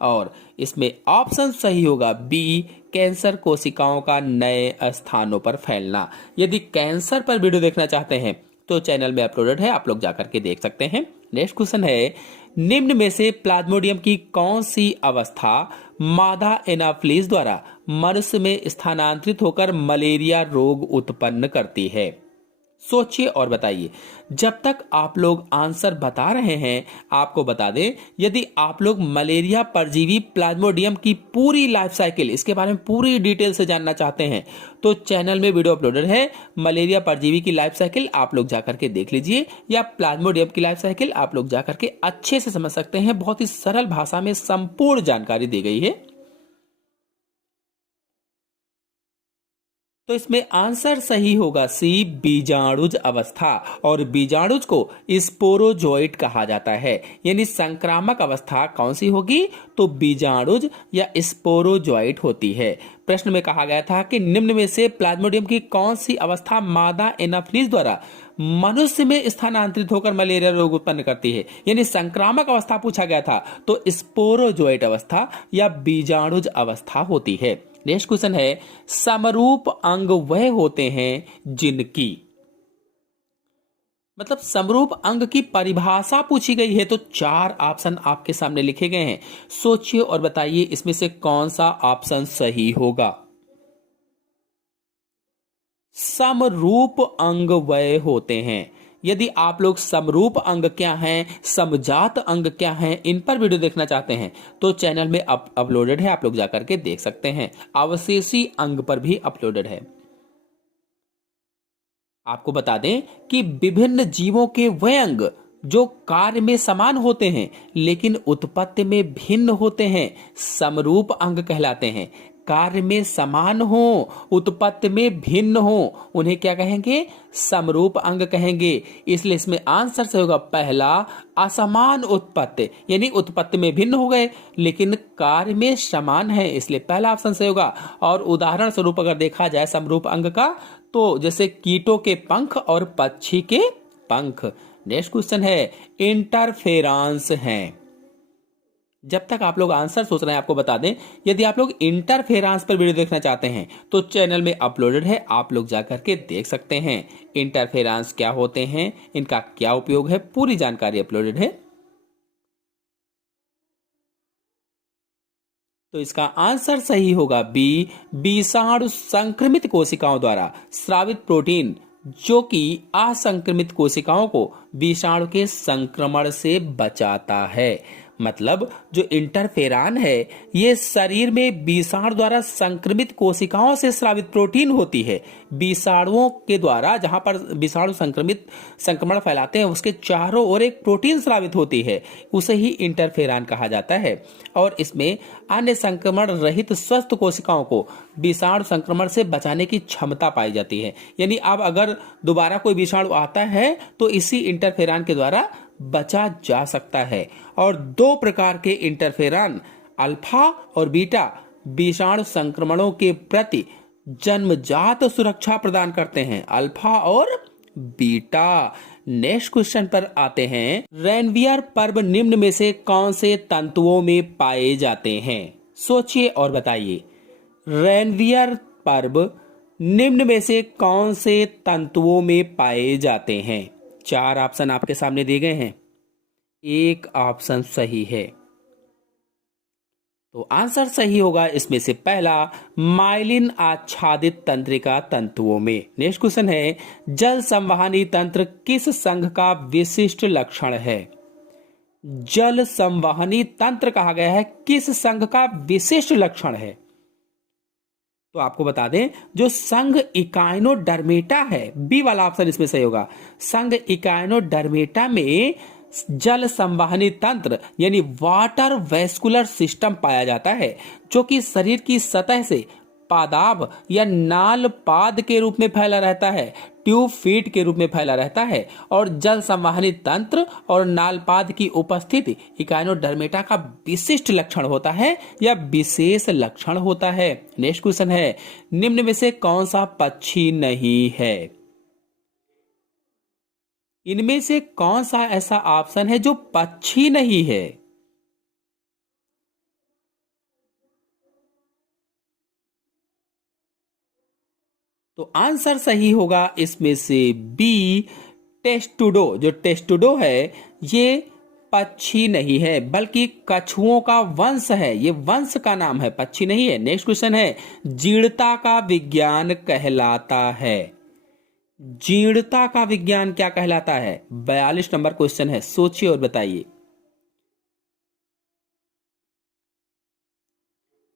और इसमें ऑप्शन सही होगा बी, कैंसर कोशिकाओं का नए स्थानों पर फैलना। यदि कैंसर पर वीडियो देखना चाहते हैं तो चैनल में अपलोडेड है, आप लोग जाकर के देख सकते हैं। नेक्स्ट क्वेश्चन है, निम्न में से प्लाज्मोडियम की कौन सी अवस्था मादा एनाफ्लीज द्वारा मनुष्य में स्थानांतरित होकर मलेरिया रोग उत्पन्न करती है। सोचिए और बताइए। जब तक आप लोग आंसर बता रहे हैं, आपको बता दें, यदि आप लोग मलेरिया परजीवी प्लाज्मोडियम की पूरी लाइफ साइकिल, इसके बारे में पूरी डिटेल से जानना चाहते हैं तो चैनल में वीडियो अपलोडेड है। मलेरिया परजीवी की लाइफ साइकिल आप लोग जाकर के देख लीजिए, या प्लाज्मोडियम की लाइफ साइकिल आप लोग जाकर के अच्छे से समझ सकते हैं। बहुत ही सरल भाषा में संपूर्ण जानकारी दी गई है। तो इसमें आंसर सही होगा सी, बीजाणुज अवस्था। और बीजाणुज को स्पोरोजोइट कहा जाता है, यानी संक्रामक अवस्था कौन सी होगी, तो बीजाणुज या स्पोरोजोइट होती है। प्रश्न में कहा गया था कि निम्न में से प्लाज्मोडियम की कौन सी अवस्था मादा एनाफ्लीज द्वारा मनुष्य में स्थानांतरित होकर मलेरिया रोग उत्पन्न करती है, यानी संक्रामक अवस्था पूछा गया था, तो स्पोरोजोइट अवस्था या बीजाणुज अवस्था होती है। नेक्स्ट क्वेश्चन है, समरूप अंग वह होते हैं जिनकी, मतलब समरूप अंग की परिभाषा पूछी गई है। तो 4 ऑप्शन आपके सामने लिखे गए हैं, सोचिए और बताइए इसमें से कौन सा ऑप्शन सही होगा। समरूप अंग वह होते हैं। यदि आप लोग समरूप अंग क्या हैं, समजात अंग क्या हैं, इन पर वीडियो देखना चाहते हैं तो चैनल में अपलोडेड है, आप लोग जाकर के देख सकते हैं। अवशेषी अंग पर भी अपलोडेड है। आपको बता दें कि विभिन्न जीवों के वह अंग जो कार्य में समान होते हैं लेकिन उत्पत्ति में भिन्न होते हैं, समरूप अंग कहलाते हैं। कार्य में समान हो, उत्पत्ति में भिन्न हो, उन्हें क्या कहेंगे, समरूप अंग कहेंगे। इसलिए इसमें आंसर से होगा पहला, असमान उत्पत्ति, यानी उत्पत्ति में भिन्न हो गए लेकिन कार्य में समान है, इसलिए पहला ऑप्शन सही होगा। और उदाहरण स्वरूप अगर देखा जाए समरूप अंग का, तो जैसे कीटों के पंख और पक्षी के पंख। नेक्स्ट क्वेश्चन है, इंटरफेरेंस है। जब तक आप लोग आंसर सोच रहे हैं, आपको बता दें, यदि आप लोग इंटरफेरेंस पर वीडियो देखना चाहते हैं तो चैनल में अपलोडेड है, आप लोग जाकर के देख सकते हैं। इंटरफेरेंस क्या होते हैं, इनका क्या उपयोग है, पूरी जानकारी अपलोडेड है। तो इसका आंसर सही होगा बी, विषाणु संक्रमित कोशिकाओं द्वारा स्रावित प्रोटीन जो कि असंक्रमित कोशिकाओं को विषाणु के संक्रमण से बचाता है। मतलब जो इंटरफेरॉन है ये शरीर में विषाणु द्वारा संक्रमित कोशिकाओं से स्रावित प्रोटीन होती है। विषाणुओं के द्वारा जहां पर विषाणु संक्रमण फैलाते हैं उसके चारों ओर एक प्रोटीन स्रावित होती है, उसे ही इंटरफेरॉन कहा जाता है। और इसमें अन्य संक्रमण रहित स्वस्थ कोशिकाओं को विषाणु संक्रमण से बचाने की क्षमता पाई जाती है। यानी अब अगर दोबारा कोई विषाणु आता है तो इसी इंटरफेरॉन के द्वारा बचा जा सकता है। और दो प्रकार के इंटरफेरॉन अल्फा और बीटा विषाणु संक्रमणों के प्रति जन्मजात सुरक्षा प्रदान करते हैं, अल्फा और बीटा। नेक्स्ट क्वेश्चन पर आते हैं। रेनवियर पर्व निम्न में से कौन से तंतुओं में पाए जाते हैं? सोचिए और बताइए। रेनवियर पर्व निम्न में से कौन से तंतुओं में पाए जाते हैं? चार ऑप्शन आपके सामने दिए गए हैं, एक ऑप्शन सही है। तो आंसर सही होगा इसमें से पहला, माइलिन आच्छादित तंत्रिका तंतुओं में। नेक्स्ट क्वेश्चन है, जल संवहनी तंत्र किस संघ का विशिष्ट लक्षण है? जल संवहनी तंत्र कहा गया है, किस संघ का विशिष्ट लक्षण है? तो आपको बता दें, जो संघ इकाइनोडर्मेटा है, बी वाला ऑप्शन इसमें सही होगा। संघ इकाइनोडर्मेटा में जल संवहनी तंत्र यानी वाटर वेस्कुलर सिस्टम पाया जाता है, जो कि शरीर की सतह से पादाब या नाल पाद के रूप में फैला रहता है, ट्यूब फीट के रूप में फैला रहता है। और जल संवहनी तंत्र और नालपाद की उपस्थिति इकाइनोडर्मेटा का विशिष्ट लक्षण होता है या विशेष लक्षण होता है। नेक्स्ट क्वेश्चन है, निम्न में से कौन सा पक्षी नहीं है? इनमें से कौन सा ऐसा ऑप्शन है जो पक्षी नहीं है? तो आंसर सही होगा इसमें से बी, टेस्टुडो। जो टेस्टुडो है ये पक्षी नहीं है बल्कि कछुओं का वंश है, ये वंश का नाम है, पक्षी नहीं है। नेक्स्ट क्वेश्चन है, जीर्णता का विज्ञान कहलाता है। जीर्णता का विज्ञान क्या कहलाता है? 42 नंबर क्वेश्चन है, सोचिए और बताइए।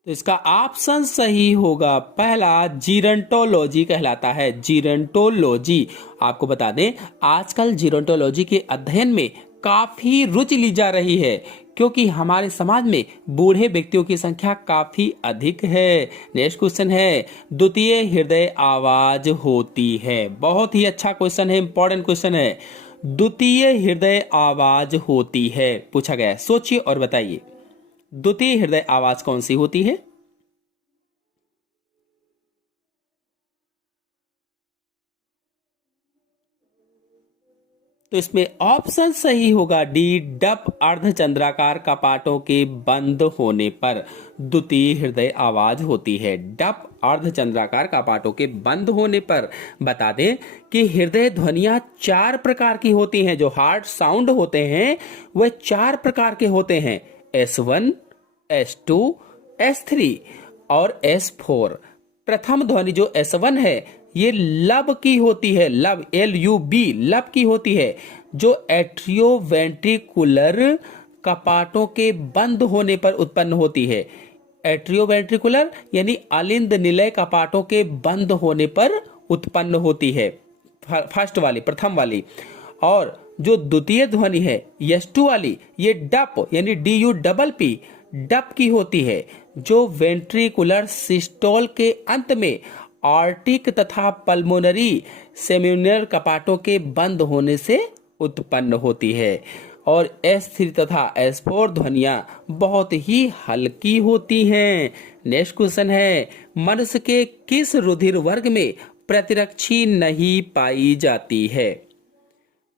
तो इसका ऑप्शन सही होगा पहला, जीरंटोलॉजी कहलाता है। जीरंटोलॉजी, आपको बता दें आजकल जीरंटोलॉजी के अध्ययन में काफी रुचि ली जा रही है, क्योंकि हमारे समाज में बूढ़े व्यक्तियों की संख्या काफी अधिक है। नेक्स्ट क्वेश्चन है, द्वितीय हृदय आवाज होती है। बहुत ही अच्छा क्वेश्चन है, इंपॉर्टेंट क्वेश्चन है। द्वितीय हृदय आवाज होती है पूछा गया है, सोचिए और बताइए द्वितीय हृदय आवाज कौन सी होती है? तो इसमें ऑप्शन सही होगा डी, डप अर्धचंद्राकार कपाटों के बंद होने पर द्वितीय हृदय आवाज होती है। डप अर्धचंद्राकार कपाटों के बंद होने पर। बता दें कि हृदय ध्वनियां चार प्रकार की होती हैं, जो हार्ट साउंड होते हैं वह चार प्रकार के होते हैं, S1, S2, S3 और S4। प्रथम ध्वनि जो S1 है ये लब की होती है, लब, LUB, लब की होती है, जो एट्रियोवेंट्रिकुलर कपाटों के बंद होने पर उत्पन्न होती है। एट्रियोवेंट्रिकुलर यानी अलिंद निलय कपाटों के बंद होने पर उत्पन्न होती है, फर्स्ट वाली, प्रथम वाली। और जो द्वितीय ध्वनि है S2 वाली, ये डप यानी DUPP, डप की होती है, जो वेंट्रिकुलर सिस्टोल के अंत में आर्टिक तथा पल्मोनरी सेम्यूनर कपाटों के बंद होने से उत्पन्न होती है। और S3 तथा S4 ध्वनियां बहुत ही हल्की होती हैं। नेक्स्ट क्वेश्चन है, मनुष्य के किस रुधिर वर्ग में प्रतिरक्षी नहीं पाई जाती है?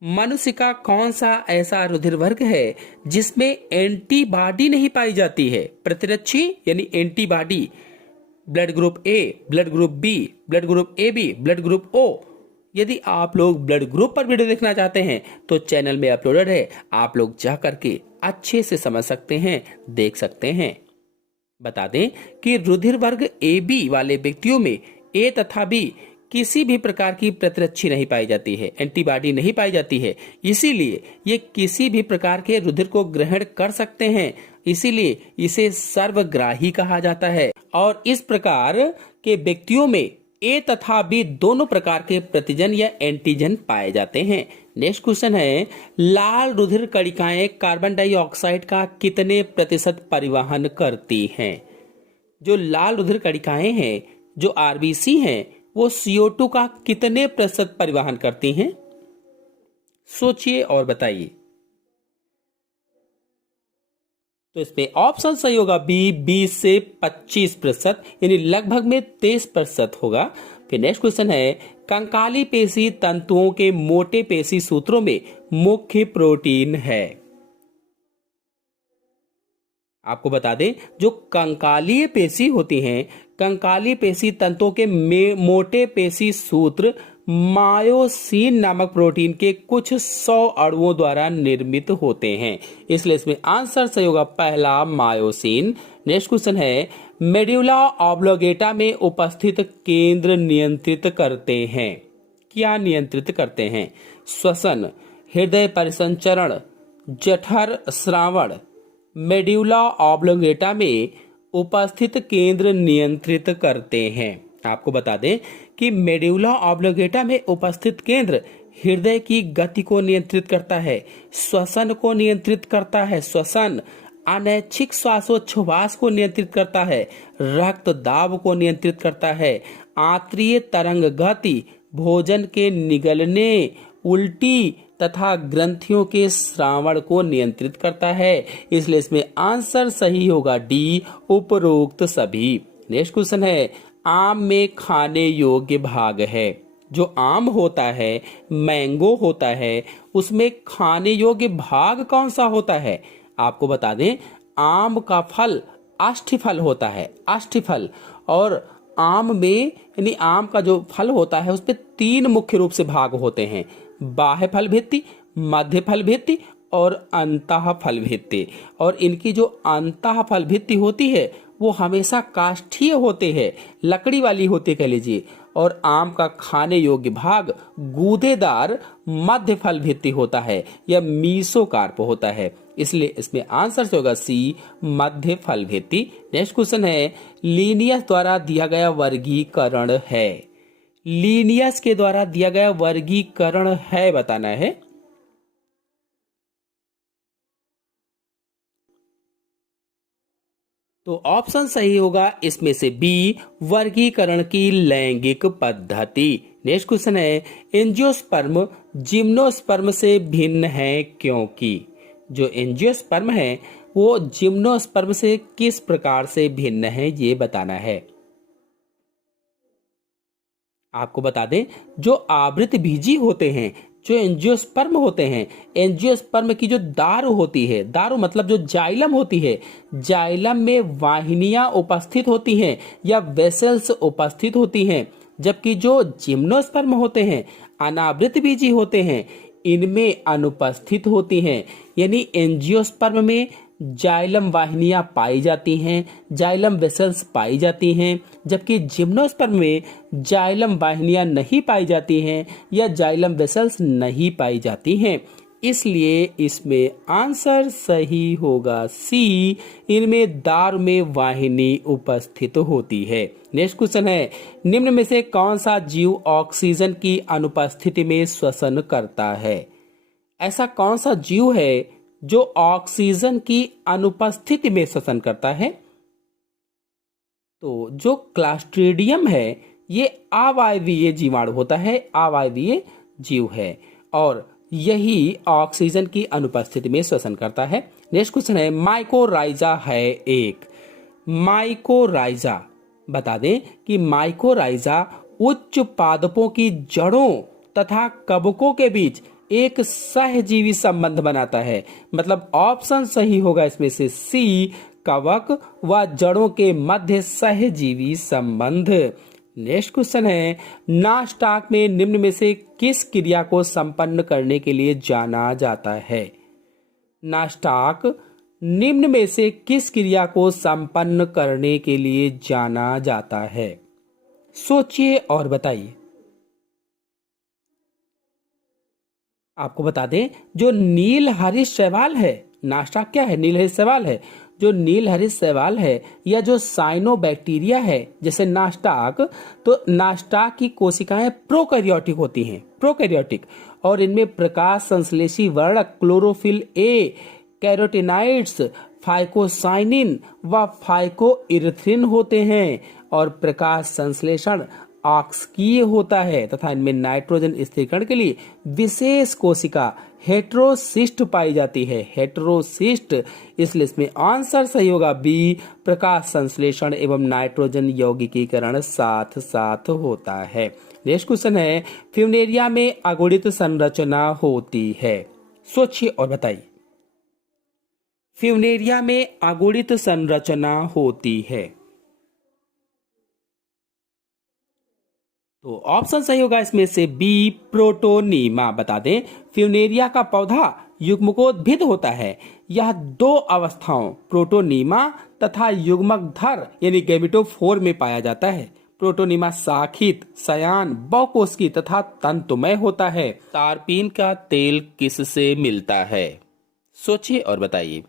मनुष्य का कौन सा ऐसा रुधिर वर्ग है जिसमें एंटीबॉडी नहीं पाई जाती है? प्रतिरक्षी यानी antibody, blood group A, blood group B, blood group AB, blood group O। यदि आप लोग ब्लड ग्रुप पर वीडियो देखना चाहते हैं तो चैनल में अपलोडेड है, आप लोग जा करके अच्छे से समझ सकते हैं, देख सकते हैं। बता दें कि रुधिर वर्ग AB वाले व्यक्तियों में A तथा B किसी भी प्रकार की प्रतिरक्षी नहीं पाई जाती है, एंटीबॉडी नहीं पाई जाती है। इसीलिए ये किसी भी प्रकार के रुधिर को ग्रहण कर सकते हैं, इसीलिए इसे सर्वग्राही कहा जाता है। और इस प्रकार के व्यक्तियों में ए तथा बी दोनों प्रकार के प्रतिजन या एंटीजन पाए जाते हैं। नेक्स्ट क्वेश्चन है, लाल रुधिर कणिकाएं कार्बन डाइऑक्साइड का कितने प्रतिशत परिवहन करती हैं? जो लाल रुधिर कणिकाएं हैं, जो आरबीसी हैं, वो CO2 का कितने प्रतिशत परिवहन करती हैं? सोचिए और बताइए। तो इसमें ऑप्शन सही होगा बी, 20 से 25%, यानी लगभग में 23% होगा। फिर नेक्स्ट क्वेश्चन है, कंकाली पेशी तंतुओं के मोटे पेशी सूत्रों में मुख्य प्रोटीन है। आपको बता दें, जो कंकालीय पेशी होती हैं, कंकाली पेशी तंतुओं के मोटे पेशी सूत्र मायोसिन नामक प्रोटीन के कुछ 100 अणुओं द्वारा निर्मित होते हैं, इसलिए इसमें आंसर सही होगा पहला, मायोसिन। नेक्स्ट क्वेश्चन है, मेड्यूला ऑब्लोगेटा में उपस्थित केंद्र नियंत्रित करते हैं। क्या नियंत्रित करते हैं? श्वसन, हृदय परिसंचरण, जठर श्रावण। मेड्यूला ऑब्लोगेटा में उपस्थित केंद्र नियंत्रित करते हैं। आपको बता दें कि मेड्यूला ऑब्लोगेटा में उपस्थित केंद्र हृदय की गति को नियंत्रित करता है, श्वसन को नियंत्रित करता है, श्वसन, अनैच्छिक श्वासोच्छ्वास को नियंत्रित करता है, रक्त दाब को नियंत्रित करता है, आंतरीय तरंग गति, भोजन के निगलने, उल्टी तथा ग्रंथियों के श्रावण को नियंत्रित करता है, इसलिए इसमें आंसर सही होगा डी, उपरोक्त सभी। नेक्स्ट क्वेश्चन है, आम में खाने योग्य भाग है। जो आम होता है, मैंगो होता है, उसमें खाने योग्य भाग कौन सा होता है? आपको बता दें, आम का फल अष्टफल होता है, अष्टफल। और आम में, यानी आम का जो फल होता है, उसपे 3 मुख्य रूप से भाग होते हैं, बाह्य फल भित्ति, मध्य फल भित्ति और अंतः फल भित्ति। और इनकी जो अंतः फल भित्ति होती है वो हमेशा काष्ठीय होते हैं, लकड़ी वाली होती कह लीजिए। और आम का खाने योग्य भाग गूदेदार मध्य फल भित्ति होता है या मीसोकार्प होता है, इसलिए इसमें आंसर से होगा सी, मध्य फल भित्ति। नेक्स्ट क्वेश्चन है, लीनियस द्वारा दिया गया वर्गीकरण है। लीनियस के द्वारा दिया गया वर्गीकरण है, बताना है। तो ऑप्शन सही होगा इसमें से बी, वर्गीकरण की लैंगिक पद्धति। नेक्स्ट क्वेश्चन है, एंजियोस्पर्म जिम्नोस्पर्म से भिन्न है क्योंकि? जो एंजियोस्पर्म है वो जिम्नोस्पर्म से किस प्रकार से भिन्न है, ये बताना है। आपको बता दें, जो आवृत बीजी होते हैं, जो एंजियोस्पर्म होते हैं, एंजियोस्पर्म की जो दारू होती है, दारू मतलब जो जाइलम होती है, जाइलम में वाहिनियां उपस्थित होती हैं या वेसल्स उपस्थित होती हैं, जबकि जो जिम्नोस्पर्म होते हैं, अनावृत बीजी होते हैं, इनमें अनुपस्थित होती हैं। यानी एंजियोस्पर्म में जाइलम वाहिनियां पाई जाती हैं, जाइलम वेसल्स पाई जाती हैं, जबकि जिम्नोस्पर्म में जाइलम वाहिनियां नहीं पाई जाती हैं या जाइलम वेसल्स नहीं पाई जाती हैं, इसलिए इसमें आंसर सही होगा सी, इनमें दार में वाहिनी उपस्थित होती है। नेक्स्ट क्वेश्चन है, निम्न में से कौन सा जीव ऑक्सीजन की अनुपस्थिति में श्वसन करता है? ऐसा कौन सा जीव है जो ऑक्सीजन की अनुपस्थिति में श्वसन करता है? तो जो क्लास्ट्रीडियम है ये अवायवीय जीवाणु होता है, अवायवीय जीव है और यही ऑक्सीजन की अनुपस्थिति में श्वसन करता है। नेक्स्ट क्वेश्चन है, माइकोराइजा है एक। माइकोराइजा, बता दें कि माइकोराइजा उच्च पादपों की जड़ों तथा कवकों के बीच एक सहजीवी संबंध बनाता है। मतलब ऑप्शन सही होगा इसमें से सी, कवक व जड़ों के मध्य सहजीवी संबंध। नेक्स्ट क्वेश्चन है, नास्टाक में निम्न में से किस क्रिया को संपन्न करने के लिए जाना जाता है? नास्टाक निम्न में से किस क्रिया को संपन्न करने के लिए जाना जाता है? सोचिए और बताइए। आपको बता दें, जो नील हरीश शैवाल है, नास्टाक क्या है? नील हरीश शैवाल है। जो नील हरीश शैवाल है या जो साइनोबैक्टीरिया है जैसे नास्टाक, तो नास्टाक की कोशिकाएं प्रोकैरियोटिक होती हैं, प्रोकैरियोटिक, और इनमें प्रकाश संश्लेषी वर्णक क्लोरोफिल ए, कैरोटीनाइड्स, फाइकोसाइनिन व फाइकोइरिथ्रिन होते हैं, और प्रकाश संश्लेषण आक्सीय होता है तथा इनमें नाइट्रोजन स्थिरीकरण के लिए विशेष कोशिका हेटेरोसिस्ट पाई जाती है, हेटेरोसिस्ट। इसलिए इसमें आंसर सही होगा बी, प्रकाश संश्लेषण एवं नाइट्रोजन यौगिकीकरण साथ साथ होता है। नेक्स्ट क्वेश्चन है, फ्यूनेरिया में अगुणित संरचना होती है, सोचिए और बताइए। फ्यूनेरिया में अगुणित संरचना होती है, तो ऑप्शन सही होगा इसमें से बी, प्रोटोनीमा। बता दें, फ्यूनेरिया का पौधा युग्मकोद्भिद होता है। यह दो अवस्थाओं प्रोटोनीमा तथा युग्मकधर यानी गैमेटोफोर में पाया जाता है। प्रोटोनीमा शाखित, सयान, बहुकोशिकीय तथा तंतुमय होता है। तारपीन का तेल किससे मिलता है? सोचिए और बताइए।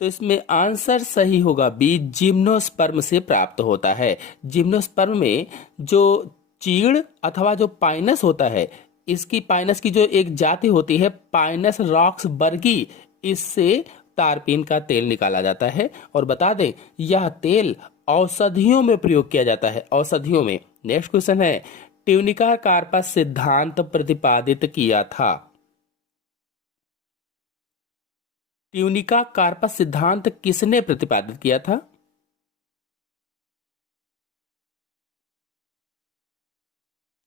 तो इसमें आंसर सही होगा बी, जिम्नोस्पर्म से प्राप्त होता है। जिम्नोस्पर्म में जो चीड़ अथवा जो पाइनस होता है, इसकी पाइनस की जो एक जाति होती है पाइनस रॉक्सबर्गी, इससे तारपीन का तेल निकाला जाता है। और बता दें, यह तेल औषधियों में प्रयोग किया जाता है, औषधियों में। नेक्स्ट क्वेश्चन है, ट्यूनिका कार्पस सिद्धांत प्रतिपादित किया था। ट्यूनिका कार्पस सिद्धांत किसने प्रतिपादित किया था?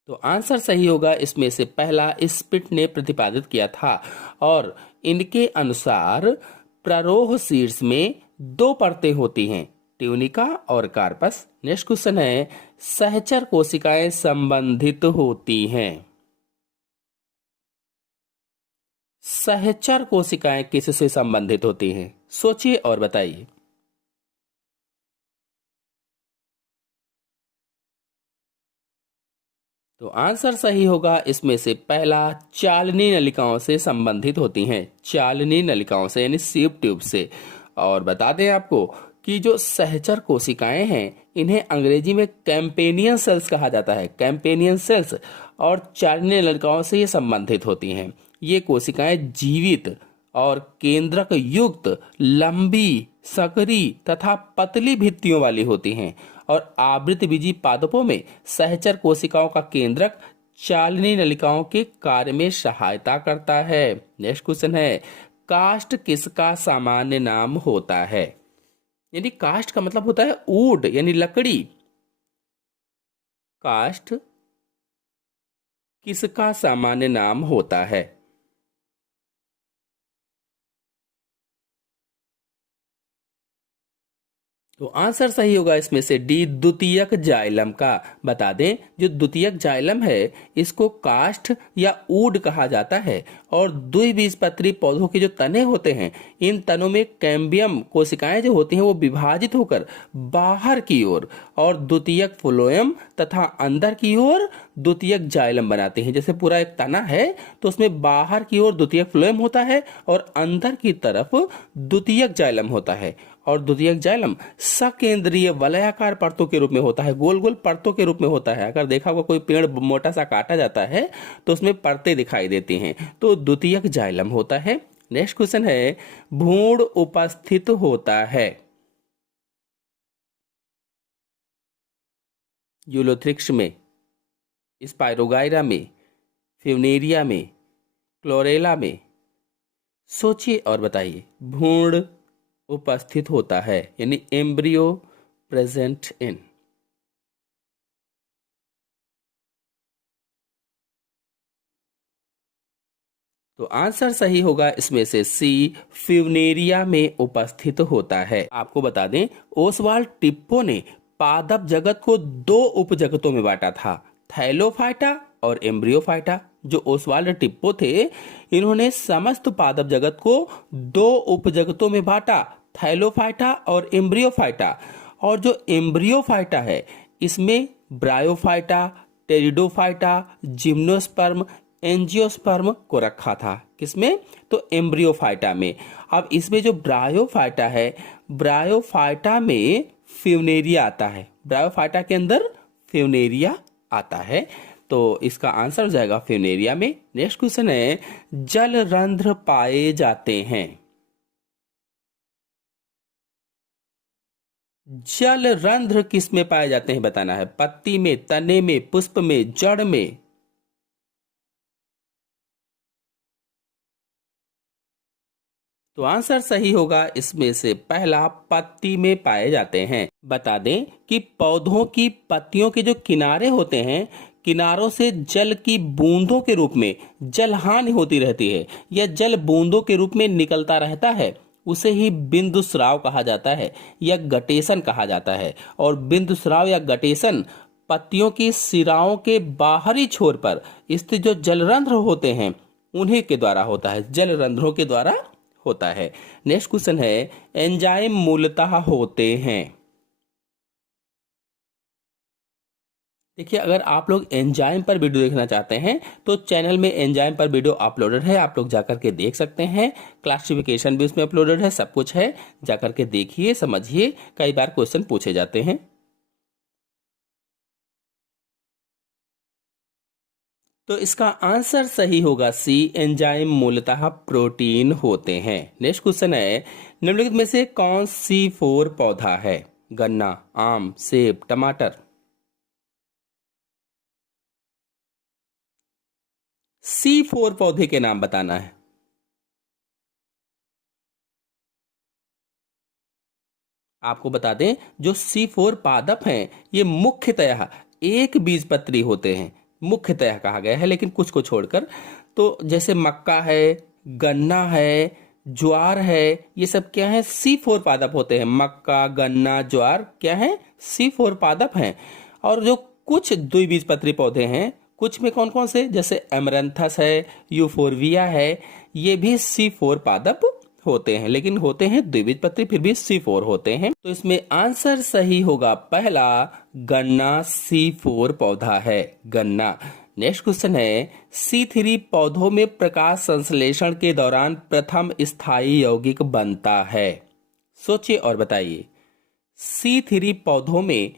तो आंसर सही होगा इसमें से पहला, स्पिट ने प्रतिपादित किया था। और इनके अनुसार प्ररोह शीर्ष में दो परतें होती हैं, ट्यूनिका और कार्पस। नेक्स्ट क्वेश्चन है, सहचर कोशिकाएं संबंधित होती हैं। सहचर कोशिकाएं किससे संबंधित होती हैं? सोचिए और बताइए। तो आंसर सही होगा इसमें से पहला, चालनी नलिकाओं से संबंधित होती हैं, चालनी नलिकाओं से यानी सीप ट्यूब से। और बता दें आपको कि जो सहचर कोशिकाएं हैं, इन्हें अंग्रेजी में कैंपेनियन सेल्स कहा जाता है, कैंपेनियन सेल्स। और चालनी नलिकाओं से ये संबंधित होती हैं। ये कोशिकाएं जीवित और केंद्रक युक्त, लंबी, सकरी तथा पतली भित्तियों वाली होती हैं। और आवृतबीजी पादपों में सहचर कोशिकाओं का केंद्रक चालनी नलिकाओं के कार्य में सहायता करता है। नेक्स्ट क्वेश्चन है, काष्ठ किसका सामान्य नाम होता है? यानी काष्ठ का मतलब होता है वुड यानी लकड़ी। काष्ठ किसका सामान्य नाम होता है? तो आंसर सही होगा इसमें से डी, द्वितीयक जाइलम का। बता दें, जो द्वितीयक जाइलम है इसको काष्ठ या ऊड कहा जाता है। और द्विबीजपत्री पौधों के जो तने होते हैं, इन तनों में कैम्बियम कोशिकाएं जो होती हैं वो विभाजित होकर बाहर की ओर और द्वितीयक फ्लोएम तथा अंदर की ओर द्वितीयक जाइलम बनाते हैं। जैसे पूरा एक तना है तो उसमें बाहर की ओर द्वितीयक फ्लोएम होता है और अंदर की तरफ द्वितीयक जाइलम होता है। और द्वितीयक जाइलम सकेंद्रीय वलयाकार परतों के रूप में होता है, गोल गोल परतों के रूप में होता है। अगर देखा होगा कोई पेड़ मोटा सा काटा जाता है तो उसमें परतें दिखाई देती हैं, तो द्वितीयक जाइलम होता है। नेक्स्ट क्वेश्चन है, भ्रूण उपस्थित होता है। यूलोथ्रिक्स में, स्पाइरोगाइरा में, फ्यूनेरिया में, क्लोरेला में। सोचिए और बताइए। भ्रूण उपस्थित होता है यानी एम्ब्रियो प्रेजेंट इन। तो आंसर सही होगा इसमें से सी, फ्यूनेरिया में उपस्थित होता है। आपको बता दें, ओसवाल्ड टिप्पो ने पादप जगत को दो उपजगतों में बांटा था, थैलोफाइटा और एम्ब्रियोफाइटा। जो ओसवाल्ड टिप्पो थे, इन्होंने समस्त पादप जगत को दो उपजगतों में बांटा, थैलोफाइटा और एम्ब्रियोफाइटा। और जो एम्ब्रियोफाइटा है, इसमें ब्रायोफाइटा, टेरिडोफाइटा, जिम्नोस्पर्म, एंजियोस्पर्म को रखा था। किसमें? तो एम्ब्रियोफाइटा में। अब इसमें जो ब्रायोफाइटा है, ब्रायोफाइटा में फ्यूनेरिया आता है। ब्रायोफाइटा के अंदर फ्यूनेरिया आता है, तो इसका आंसर हो जाएगा फ्यूनेरिया में। नेक्स्ट क्वेश्चन है, जल रंध्र पाए जाते हैं। जल रंध्र किस में पाए जाते हैं बताना है। पत्ती में, तने में, पुष्प में, जड़ में। तो आंसर सही होगा इसमें से पहला, पत्ती में पाए जाते हैं। बता दें कि पौधों की पत्तियों के जो किनारे होते हैं, किनारों से जल की बूंदों के रूप में जलहानि होती रहती है, या जल बूंदों के रूप में निकलता रहता है, उसे ही बिंदु स्राव कहा जाता है या गटेशन कहा जाता है। और बिंदु स्राव या गटेशन पत्तियों की सिराओं के बाहरी छोर पर स्थित जो जलरंध्र होते हैं उन्हीं के द्वारा होता है, जलरंध्रों के द्वारा होता है। नेक्स्ट क्वेश्चन है, एंजाइम मूलतः होते हैं। देखिए, अगर आप लोग एंजाइम पर वीडियो देखना चाहते हैं तो चैनल में एंजाइम पर वीडियो अपलोडेड है, आप लोग जाकर के देख सकते हैं। क्लासिफिकेशन भी उसमें अपलोडेड है, सब कुछ है, जाकर के देखिए, समझिए। कई बार क्वेश्चन पूछे जाते हैं। तो इसका आंसर सही होगा सी, एंजाइम मूलतः प्रोटीन होते हैं। नेक्स्ट क्वेश्चन है, निम्नलिखित में से कौन C4 पौधा है? गन्ना, आम, सेब, टमाटर। C4 पौधे के नाम बताना है। आपको बता दें, जो C4 पादप हैं ये मुख्यतः एक बीजपत्री होते हैं। मुख्यतः कहा गया है, लेकिन कुछ को छोड़कर। तो जैसे मक्का है, गन्ना है, ज्वार है, ये सब क्या है? C4 पादप होते हैं। मक्का, गन्ना, ज्वार क्या है? C4 पादप हैं। और जो कुछ द्विबीजपत्री पौधे हैं, कुछ में कौन कौन से, जैसे एमरंथस है, यूफोरविया है, ये भी C4 पादप होते हैं, लेकिन होते हैं द्विबीजपत्री, फिर भी C4 होते हैं। तो इसमें आंसर सही होगा पहला, गन्ना C4 पौधा है, गन्ना। नेक्स्ट क्वेश्चन है, C3 पौधों में प्रकाश संश्लेषण के दौरान प्रथम स्थायी यौगिक बनता है। सोचिए और बताइए। C3 पौधों में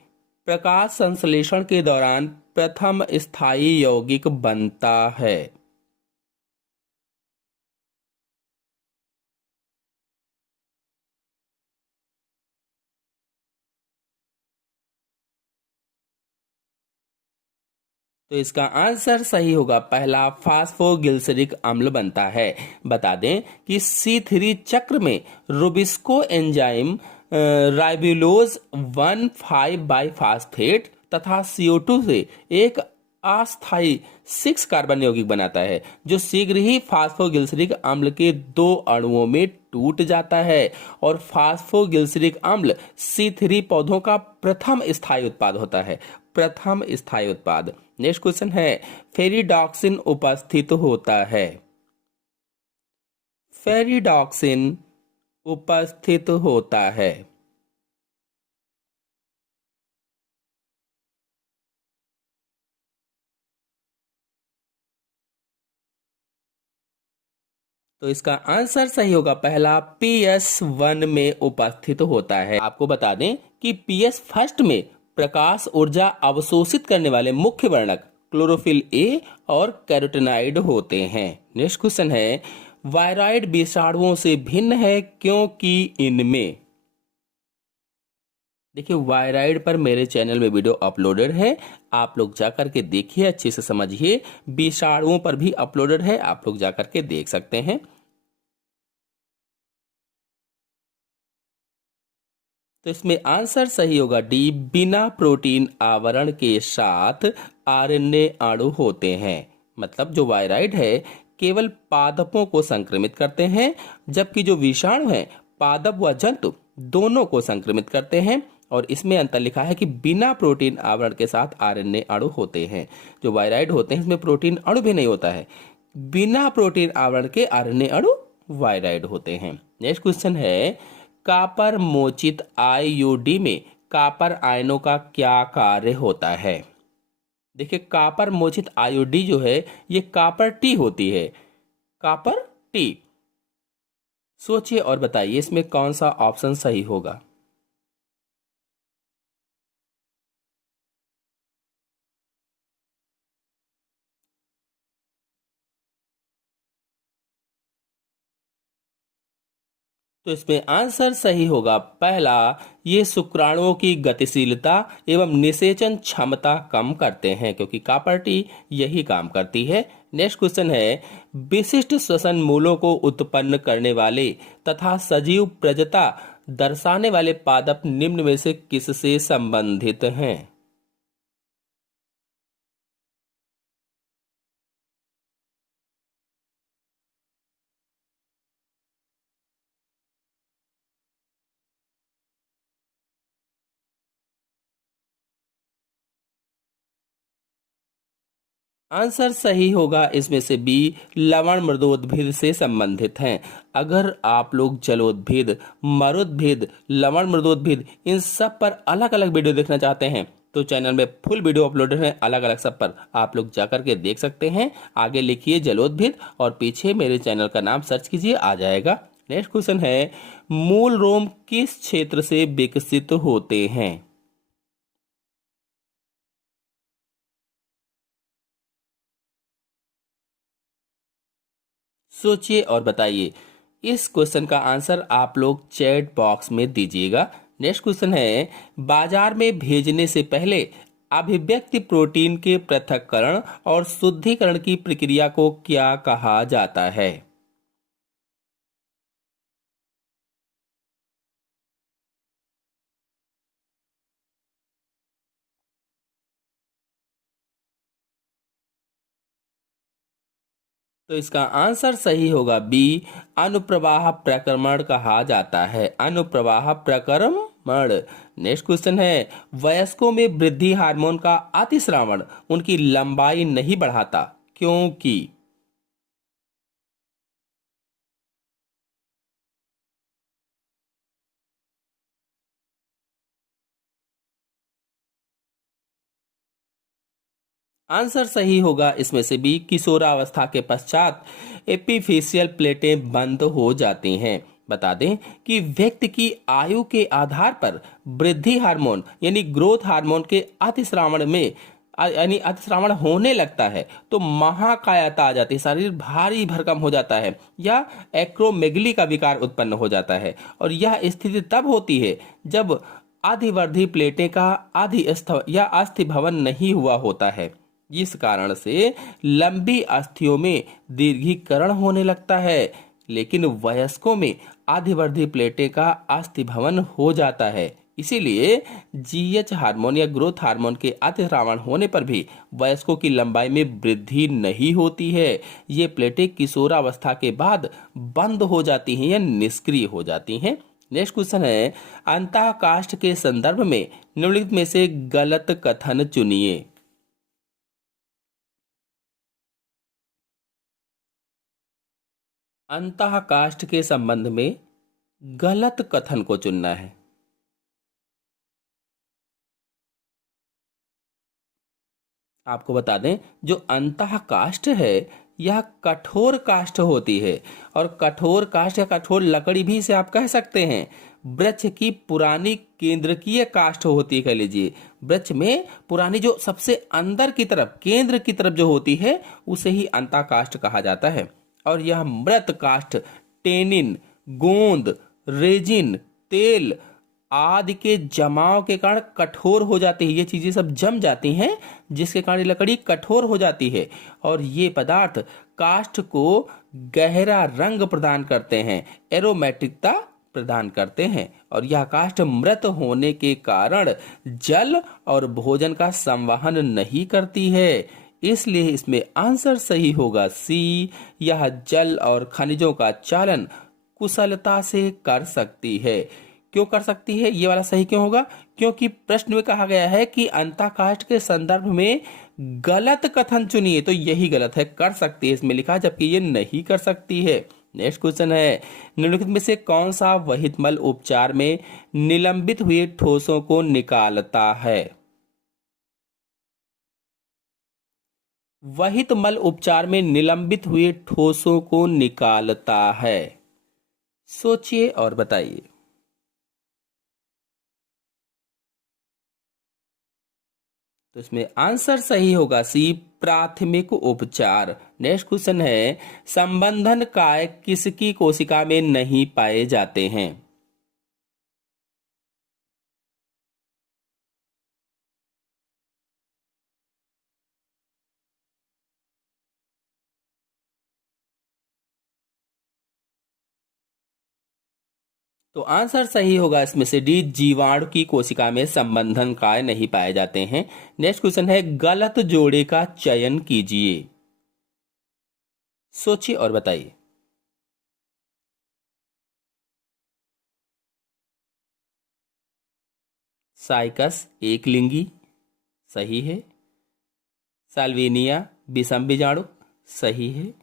प्रकाश संश्लेषण के दौरान प्रथम स्थायी यौगिक बनता है। तो इसका आंसर सही होगा पहला, फास्फोगिल्सरिक अम्ल बनता है। बता दें कि C3 चक्र में रुबिस्को एंजाइम राइबुलोज 1,5 बाइफास्फेट तथा CO2 से एक अस्थायी 6 कार्बन यौगिक बनाता है, जो शीघ्र ही फास्फोगिल्सरिक अम्ल के 2 अणुओं में टूट जाता है। और फास्फोगिल्सरिक अम्ल C3 पौधों का प्रथम स्थायी उत्पाद होता है, प्रथम स्थायी उत्पाद। नेक्स्ट क्वेश्चन है, फेरिडॉक्सिन उपस्थित होता है। फेरिडॉक्सिन उपस्थित होता है। तो इसका आंसर सही होगा पहला, PS1 में उपस्थित होता है। आपको बता दें कि PS फर्स्ट में प्रकाश ऊर्जा अवशोषित करने वाले मुख्य वर्णक क्लोरोफिल ए और कैरोटीनॉइड होते हैं। नेक्स्ट क्वेश्चन है, वायरॉइड विषाणुओं से भिन्न है क्योंकि इनमें। देखिए, वायराइड पर मेरे चैनल में वीडियो अपलोडेड है, आप लोग जाकर के देखिए, अच्छे से समझिए। विषाणुओं पर भी अपलोडेड है, आप लोग जाकर के देख सकते हैं। तो इसमें आंसर सही होगा डी, बिना प्रोटीन आवरण के साथ आरएनए अणु होते हैं। मतलब जो वायराइड है केवल पादपों को संक्रमित करते हैं, जबकि जो विषाणु है पादप व जंतु दोनों को संक्रमित करते हैं। और इसमें अंतर लिखा है कि बिना प्रोटीन आवरण के साथ आरएनए अणु होते हैं। जो वायराइड होते हैं इसमें प्रोटीन अणु भी नहीं होता है, बिना प्रोटीन आवरण के आरएनए अणु वायराइड होते हैं। नेक्स्ट क्वेश्चन है, कॉपर मोचित आईयूडी में कॉपर आयनों का क्या कार्य होता है? देखिए, कॉपर मोचित आयोडी जो है ये कॉपर टी होती है, कॉपर टी। सोचिए और बताइए इसमें कौन सा ऑप्शन सही होगा। तो इसमें आंसर सही होगा पहला, ये शुक्राणुओं की गतिशीलता एवं निषेचन क्षमता कम करते हैं, क्योंकि कॉपर टी यही काम करती है। नेक्स्ट क्वेश्चन है, विशिष्ट श्वसन मूलों को उत्पन्न करने वाले तथा सजीव प्रजता दर्शाने वाले पादप निम्न में से किससे संबंधित हैं? आंसर सही होगा इसमें से बी, लवण मृदोद्भिद से संबंधित हैं। अगर आप लोग जलोद्भिद, मरुद्भिद, लवण मृदोद्भिद इन सब पर अलग अलग वीडियो देखना चाहते हैं तो चैनल में फुल वीडियो अपलोडेड है, अलग अलग सब पर आप लोग जाकर के देख सकते हैं। आगे लिखिए जलोद्भिद और पीछे मेरे चैनल का नाम सर्च कीजिए, आ जाएगा। नेक्स्ट क्वेश्चन है, मूल रोम किस क्षेत्र से विकसित होते हैं? सोचिए और बताइए। इस क्वेश्चन का आंसर आप लोग चैट बॉक्स में दीजिएगा। नेक्स्ट क्वेश्चन है, बाजार में भेजने से पहले अभिव्यक्ति प्रोटीन के पृथक्करण और शुद्धिकरण की प्रक्रिया को क्या कहा जाता है? तो इसका आंसर सही होगा बी, अनुप्रवाह प्रक्रमण कहा जाता है, अनुप्रवाह प्रक्रमण। नेक्स्ट क्वेश्चन है, वयस्कों में वृद्धि हार्मोन का अतिस्रावण उनकी लंबाई नहीं बढ़ाता, क्योंकि? आंसर सही होगा इसमें से बी, किशोरावस्था के पश्चात एपिफेशियल प्लेटें बंद हो जाती हैं। बता दें कि व्यक्ति की आयु के आधार पर वृद्धि हार्मोन यानी ग्रोथ हार्मोन के अतिस्रावण में यानी अतिस्रावण होने लगता है तो महाकायता आ जाती है, शरीर भारी भरकम हो जाता है या एक्रोमेगली का विकार उत्पन्न हो जाता है। और यह स्थिति तब होती है जब अधिवर्धी प्लेटें का अधिस्थ या अस्थि भवन नहीं हुआ होता है। इस कारण से लंबी अस्थियों में दीर्घीकरण होने लगता है, लेकिन वयस्कों में आधिवर्धी प्लेटें का अस्थि भवन हो जाता है। इसीलिए जीएच हार्मोन या ग्रोथ हार्मोन के अतिस्रावण होने पर भी वयस्कों की लंबाई में वृद्धि नहीं होती है। ये प्लेटें किशोरावस्था के बाद बंद हो जाती हैं या निष्क्रिय हो जाती हैं। नेक्स्ट क्वेश्चन है, अंतःकाष्ठ के संदर्भ में निम्नलिखित में से गलत कथन चुनिए। अंतःकाष्ठ के संबंध में गलत कथन को चुनना है। आपको बता दें, जो अंतः काष्ठ है यह कठोर काष्ठ होती है, और कठोर काष्ठ या कठोर लकड़ी भी इसे आप कह सकते हैं। वृक्ष की पुरानी केंद्रकीय काष्ठ होती है, कह लीजिए वृक्ष में पुरानी जो सबसे अंदर की तरफ केंद्र की तरफ जो होती है उसे ही अंतः काष्ठ कहा जाता है। और यह मृत काष्ठ टेनिन, गोंद, रेजिन, तेल आदि के जमाव के कारण कठोर हो जाती है। ये चीजें सब जम जाती हैं जिसके कारण लकड़ी कठोर हो जाती है, और ये पदार्थ काष्ठ को गहरा रंग प्रदान करते हैं, एरोमेटिकता प्रदान करते हैं। और यह काष्ठ मृत होने के कारण जल और भोजन का संवहन नहीं करती है, इसलिए इसमें आंसर सही होगा सी, यह जल और खनिजों का चालन कुशलता से कर सकती है। क्यों कर सकती है, ये वाला सही क्यों होगा? क्योंकि प्रश्न में कहा गया है कि अंतःकाष्ठ के संदर्भ में गलत कथन चुनिए, तो यही गलत है, कर सकती है इसमें लिखा, जबकि ये नहीं कर सकती है। नेक्स्ट क्वेश्चन है, निम्नलिखित में से कौन सा वहित मल उपचार में निलंबित हुए ठोसों को निकालता है? वहित मल उपचार में निलंबित हुए ठोसों को निकालता है। सोचिए और बताइए। तो इसमें आंसर सही होगा सी, प्राथमिक उपचार। नेक्स्ट क्वेश्चन है, संबंधन काय किसकी कोशिका में नहीं पाए जाते हैं? तो आंसर सही होगा इसमें से डी, जीवाणु की कोशिका में संबंधन काय नहीं पाए जाते हैं। नेक्स्ट क्वेश्चन है, गलत जोड़े का चयन कीजिए। सोचिए और बताइए। साइकस एक लिंगी, सही है। साल्विनिया विषम बीजाणु, सही है।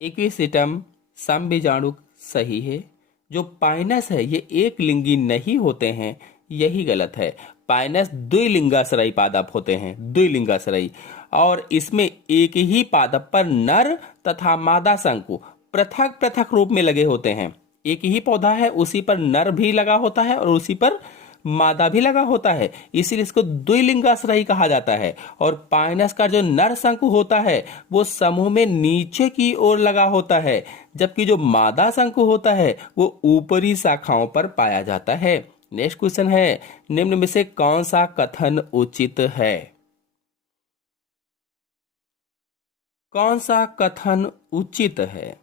इक्विसिटम सम बीजाणु, सही है। जो पाइनस है ये एक लिंगी नहीं होते हैं, यही गलत है। पाइनस द्विलिंगाश्रयी पादप होते हैं, द्विलिंगाश्रयी। और इसमें एक ही पादप पर नर तथा मादा शंकु पृथक पृथक रूप में लगे होते हैं। एक ही पौधा है, उसी पर नर भी लगा होता है और उसी पर मादा भी लगा होता है, इसीलिए इसको द्विलिंगाश्रयी कहा जाता है। और पाइनस का जो नर शंकु होता है वो समूह में नीचे की ओर लगा होता है, जबकि जो मादा शंकु होता है वो ऊपरी शाखाओं पर पाया जाता है। नेक्स्ट क्वेश्चन है, निम्न में से कौन सा कथन उचित है? कौन सा कथन उचित है?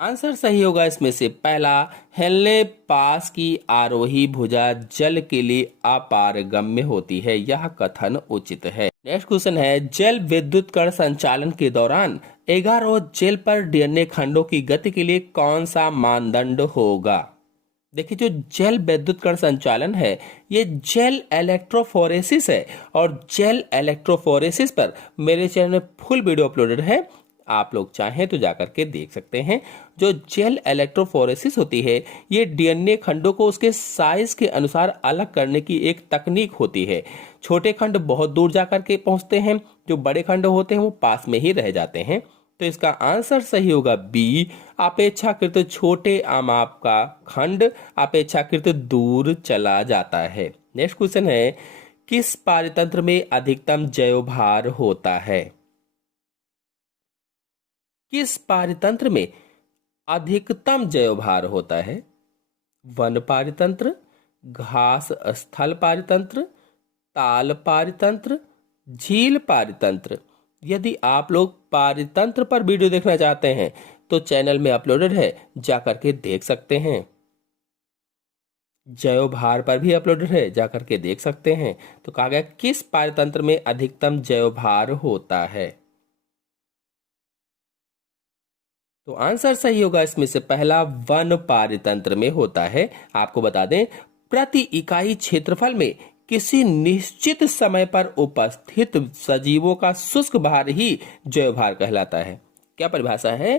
आंसर सही होगा इसमें से पहला, हेलने पास की आरोही भुजा जल के लिए अपारगम्य होती है, यह कथन उचित है। नेक्स्ट क्वेश्चन है, जल विद्युत कण संचालन के दौरान एगारोह जेल पर डीएनए खंडों की गति के लिए कौन सा मानदंड होगा? देखिए, जो जेल विद्युत कण संचालन है ये जेल इलेक्ट्रोफोरेसिस है, और जेल इलेक्ट्रोफोरेसिस पर मेरे चैनल में फुल वीडियो अपलोडेड है, आप लोग चाहें तो जाकर के देख सकते हैं। जो जेल इलेक्ट्रोफोरेसिस होती है ये डीएनए खंडों को उसके साइज के अनुसार अलग करने की एक तकनीक होती है। छोटे खंड बहुत दूर जाकर के पहुंचते हैं, जो बड़े खंड होते हैं वो पास में ही रह जाते हैं। तो इसका आंसर सही होगा बी, अपेक्षाकृत छोटे आमाप का खंड अपेक्षाकृत दूर चला जाता है। नेक्स्ट क्वेश्चन है, किस पारतंत्र में अधिकतम जैवभार होता है? किस पारतंत्र में अधिकतम जैवभार होता है? वन पारतंत्र, घास स्थल पारतंत्र, ताल पारतंत्र, झील पारतंत्र। यदि आप लोग पारतंत्र पर वीडियो देखना चाहते हैं तो चैनल में अपलोडेड है, जाकर के देख सकते हैं। जैवभार पर भी अपलोडेड है, जाकर के देख सकते हैं। तो कहा गया किस पारतंत्र में अधिकतम जैवभार होता है? तो आंसर सही होगा इसमें से पहला, वन पारतंत्र में होता है। आपको बता दें, प्रति इकाई क्षेत्रफल में किसी निश्चित समय पर उपस्थित सजीवों का शुष्क भार ही जैवभार कहलाता है। क्या परिभाषा है?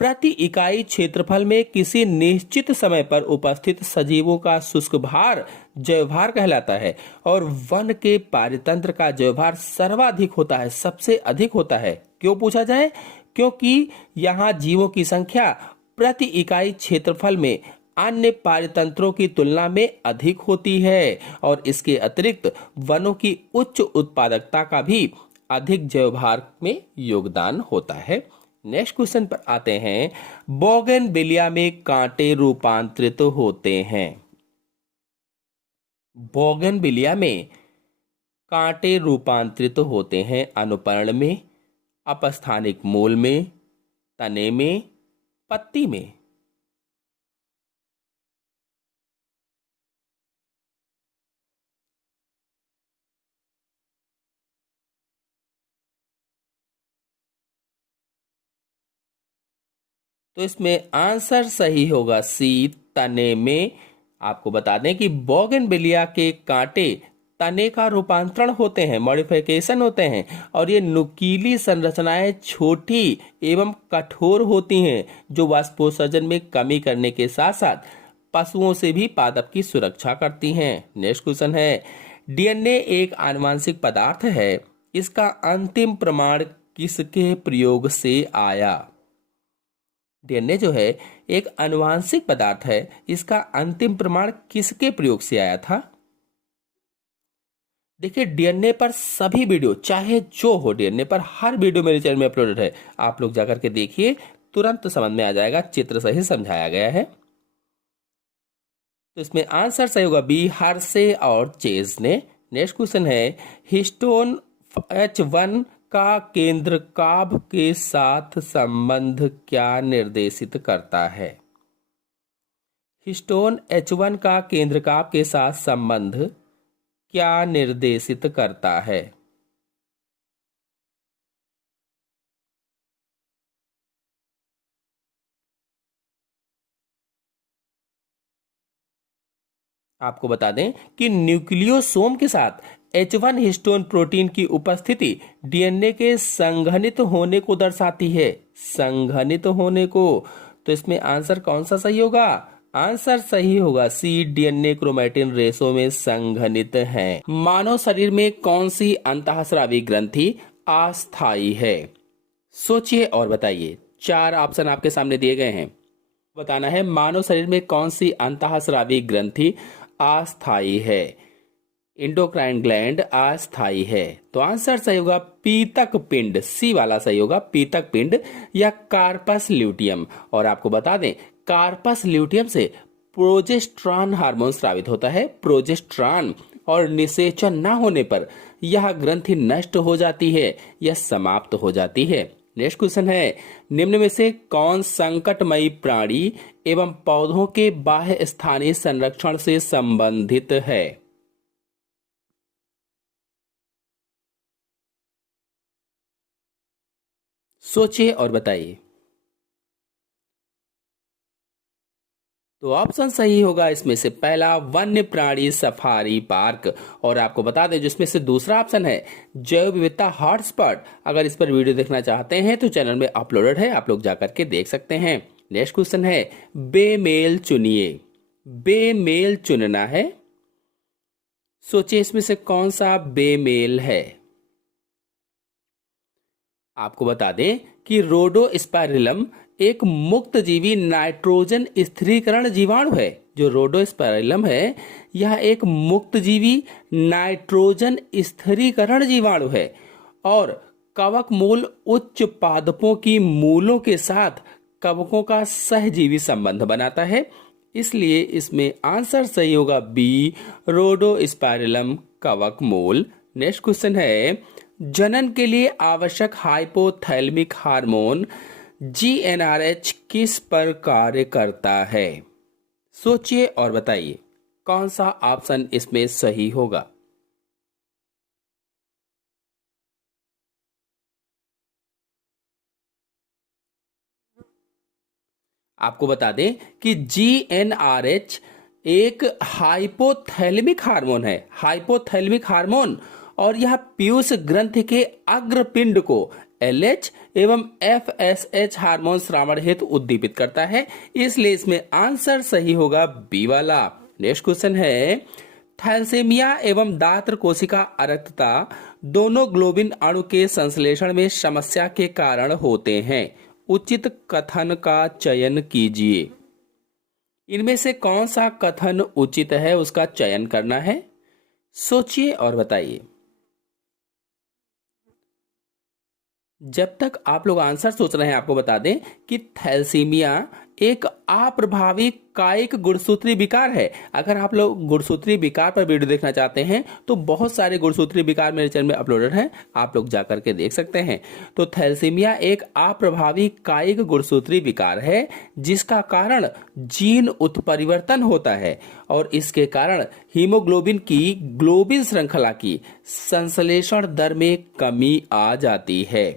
प्रति इकाई क्षेत्रफल में किसी निश्चित समय पर उपस्थित सजीवों का शुष्क भार जैवभार कहलाता है। और वन के पारतंत्र का जैवभार सर्वाधिक होता है, सबसे अधिक होता है। क्यों पूछा जाए? क्योंकि यहाँ जीवों की संख्या प्रति इकाई क्षेत्रफल में अन्य पारतंत्रों की तुलना में अधिक होती है, और इसके अतिरिक्त वनों की उच्च उत्पादकता का भी अधिक जैवभार में योगदान होता है। नेक्स्ट क्वेश्चन पर आते हैं, बोगनविलिया में कांटे रूपांतरित होते हैं। बोगनविलिया में कांटे रूपांतरित होते हैं अनुपर्ण में, अपस्थानिक मूल में, तने में, पत्ती में। तो इसमें आंसर सही होगा सी, तने में, आपको बता दें कि बोगनविलिया के कांटे तने का रूपांतरण होते हैं, मॉडिफिकेशन होते हैं, और ये नुकीली संरचनाएं छोटी एवं कठोर होती हैं जो वाष्पोत्सर्जन में कमी करने के साथ साथ पशुओं से भी पादप की सुरक्षा करती हैं। नेक्स्ट क्वेश्चन है, डीएनए एक आनुवांशिक पदार्थ है, इसका अंतिम प्रमाण किसके प्रयोग से आया? डीएनए जो है एक आनुवांशिक पदार्थ है, इसका अंतिम प्रमाण किसके प्रयोग से आया था? देखिए, डीएनए पर सभी वीडियो चाहे जो हो, डीएनए पर हर वीडियो मेरे चैनल में अपलोडेड है, आप लोग जाकर के देखिए, तुरंत समझ में आ जाएगा, चित्र सही समझाया गया है। तो इसमें आंसर सही होगा बी, हर्शे और चेज ने। नेक्स्ट क्वेश्चन है, हिस्टोन H1 का केंद्रकाभ के साथ संबंध क्या निर्देशित करता है? हिस्टोन H1 का केंद्रकाभ के साथ संबंध क्या निर्देशित करता है? आपको बता दें कि न्यूक्लियोसोम के साथ H1 हिस्टोन प्रोटीन की उपस्थिति डीएनए के संघनित होने को दर्शाती है, संघनित होने को। तो इसमें आंसर कौन सा सही होगा? आंसर सही होगा सी, डीएनए क्रोमैटिन रेशों में संघनित है। मानव शरीर में कौन सी अंतःस्रावी ग्रंथि अस्थायी है? सोचिए और बताइए। 4 ऑप्शन आपके सामने दिए गए हैं, बताना है मानव शरीर में कौन सी अंतःस्रावी ग्रंथि अस्थायी है। इंडोक्राइन ग्लैंड अस्थायी है, तो आंसर सही होगा पीतक पिंड, सी वाला सही होगा, पीतक पिंड या कार्पस ल्यूटियम। और आपको बता दें, कार्पस ल्यूटियम से प्रोजेस्टेरॉन हार्मोन स्रावित होता है, प्रोजेस्टेरॉन, और निषेचन न होने पर यह ग्रंथि नष्ट हो जाती है या समाप्त हो जाती है। नेक्स्ट क्वेश्चन है, निम्न में से कौन संकटमयी प्राणी एवं पौधों के बाह्य स्थानीय संरक्षण से संबंधित है? सोचिए और बताइए। तो ऑप्शन सही होगा इसमें से पहला, वन्य प्राणी सफारी पार्क। और आपको बता दें, जिसमें से दूसरा ऑप्शन है जैव विविधता हॉटस्पॉट। अगर इस पर वीडियो देखना चाहते हैं तो चैनल में अपलोडेड है, आप लोग जाकर के देख सकते हैं। नेक्स्ट क्वेश्चन है, बेमेल चुनिए। बेमेल चुनना है, सोचिए इसमें से कौन सा बेमेल है। आपको बता दें कि रोडोस्पाइरिलम एक मुक्तजीवी नाइट्रोजन स्थिरीकरण जीवाणु है। जो रोडोस्पाइरिलम है यह एक मुक्तजीवी नाइट्रोजन स्थिरीकरण जीवाणु है और कवक मूल उच्च पादपों की मूलों के साथ कवकों का सहजीवी संबंध बनाता है, इसलिए इसमें आंसर सही होगा बी, रोडोस्पाइरिलम कवक मूल। नेक्स्ट क्वेश्चन है, जनन के लिए आवश्यक हाइपोथैलेमिक हार्मोन GnRH किस पर कार्य करता है? सोचिए और बताइए कौन सा ऑप्शन इसमें सही होगा। आपको बता दें कि GnRH एक हाइपोथैलेमिक हार्मोन है, हाइपोथैलेमिक हार्मोन, और यह पीयूष ग्रंथि के अग्रपिंड को LH एवं FSH हार्मोन श्रावण हेतु उद्दीपित करता है, इसलिए इसमें आंसर सही होगा बी वाला। नेक्स्ट क्वेश्चन है, थैलेसीमिया एवं दात्र कोशिका अरक्तता दोनों ग्लोबिन अणु के संश्लेषण में समस्या के कारण होते हैं, उचित कथन का चयन कीजिए। इनमें से कौन सा कथन उचित है, उसका चयन करना है। सोचिए और बताइए। जब तक आप लोग आंसर सोच रहे हैं, आपको बता दें कि थैलेसीमिया एक अप्रभावी कायिक गुणसूत्री विकार है। अगर आप लोग गुणसूत्री विकार पर वीडियो देखना चाहते हैं तो बहुत सारे गुणसूत्री विकार मेरे चैनल में अपलोडेड हैं, आप लोग जाकर के देख सकते हैं। तो थैलेसीमिया एक अप्रभावी कायिक गुणसूत्री विकार है जिसका कारण जीन उत्परिवर्तन होता है और इसके कारण हीमोग्लोबिन की ग्लोबिन श्रृंखला की संश्लेषण दर में कमी आ जाती है।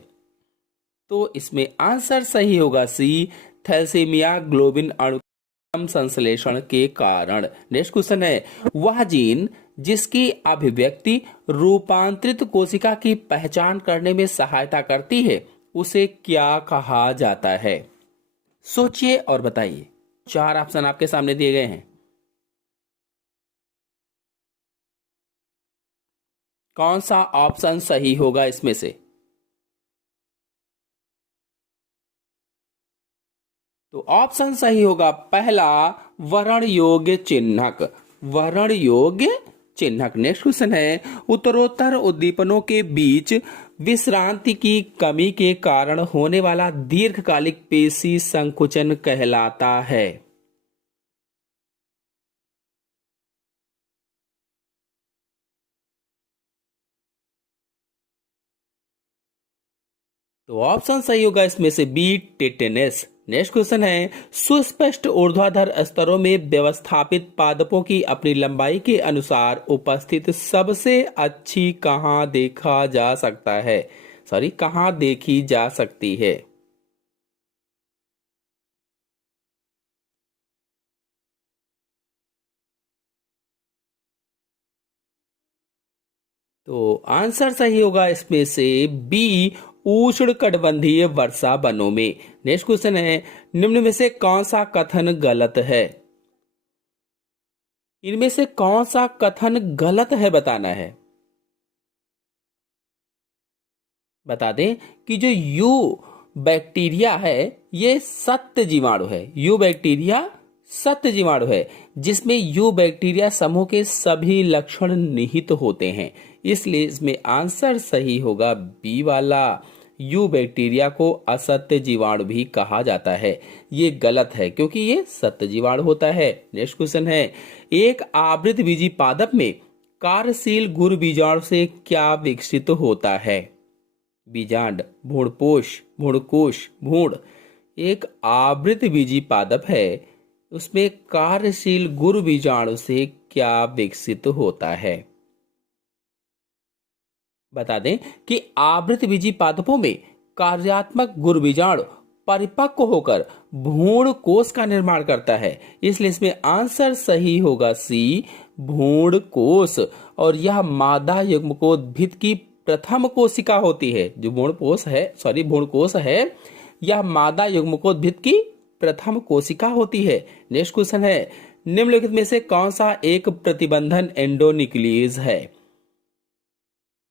तो इसमें आंसर सही होगा सी, थैलेसीमिया ग्लोबिन अणु संश्लेषण के कारण। नेक्स्ट क्वेश्चन है, वह जीन जिसकी अभिव्यक्ति रूपांतरित कोशिका की पहचान करने में सहायता करती है उसे क्या कहा जाता है? सोचिए और बताइए। 4 ऑप्शन आपके सामने दिए गए हैं। कौन सा ऑप्शन सही होगा इसमें से? तो ऑप्शन सही होगा पहला, वर्ण योग्य चिन्हक। वर्ण योग्य चिन्हक। नेक्स्ट क्वेश्चन है, उत्तरोत्तर उद्दीपनों के बीच विश्रांति की कमी के कारण होने वाला दीर्घकालिक पेशी संकुचन कहलाता है। तो ऑप्शन सही होगा इसमें से बी, टेटेनस। नेक्स्ट क्वेश्चन है, सुस्पष्ट ऊर्ध्वाधर स्तरों में व्यवस्थापित पादपों की अपनी लंबाई के अनुसार उपस्थित सबसे अच्छी कहाँ देखा जा सकता है? कहाँ देखी जा सकती है? तो आंसर सही होगा इसमें से बी, उष्णकटिबंधीय वर्षा वनों में। नेक्स्ट क्वेश्चन है, निम्न में से कौन सा कथन गलत है? इनमें से कौन सा कथन गलत है बताना है। बता दें कि जो यू बैक्टीरिया है ये सत्य जीवाणु है। यू बैक्टीरिया सत्य जीवाणु है जिसमें यू बैक्टीरिया समूह के सभी लक्षण निहित होते हैं। इसलिए इसमें आंसर सही होगा बी वाला। यू बैक्टीरिया को असत्य जीवाणु भी कहा जाता है। ये गलत है क्योंकि ये सत्य जीवाणु होता है। नेक्स्ट क्वेश्चन है, एक आवृत बीजी पादप में कार्यशील गुर बीजाणु से क्या विकसित होता है? बीजांड, भ्रूणपोष, भ्रूणकोश, भ्रूण। एक आवृत बीजी पादप है उसमें कार्यशील गुर बीजाणु से क्या विकसित होता है? बता दें कि आवृत बीजी पादपों में कार्यात्मक गुर बीजाणु परिपक्व होकर भ्रूण कोश का निर्माण करता है। इसलिए इसमें आंसर सही होगा सी, भ्रूण कोश। और यह मादा युग्मकोद्भिद की प्रथम कोशिका होती है। जो भ्रूणकोश है यह मादा युग्मकोद्भिद की प्रथम कोशिका होती है। नेक्स्ट क्वेश्चन है, निम्नलिखित में से कौन सा एक प्रतिबंधन एंडोन्यूक्लियेज है?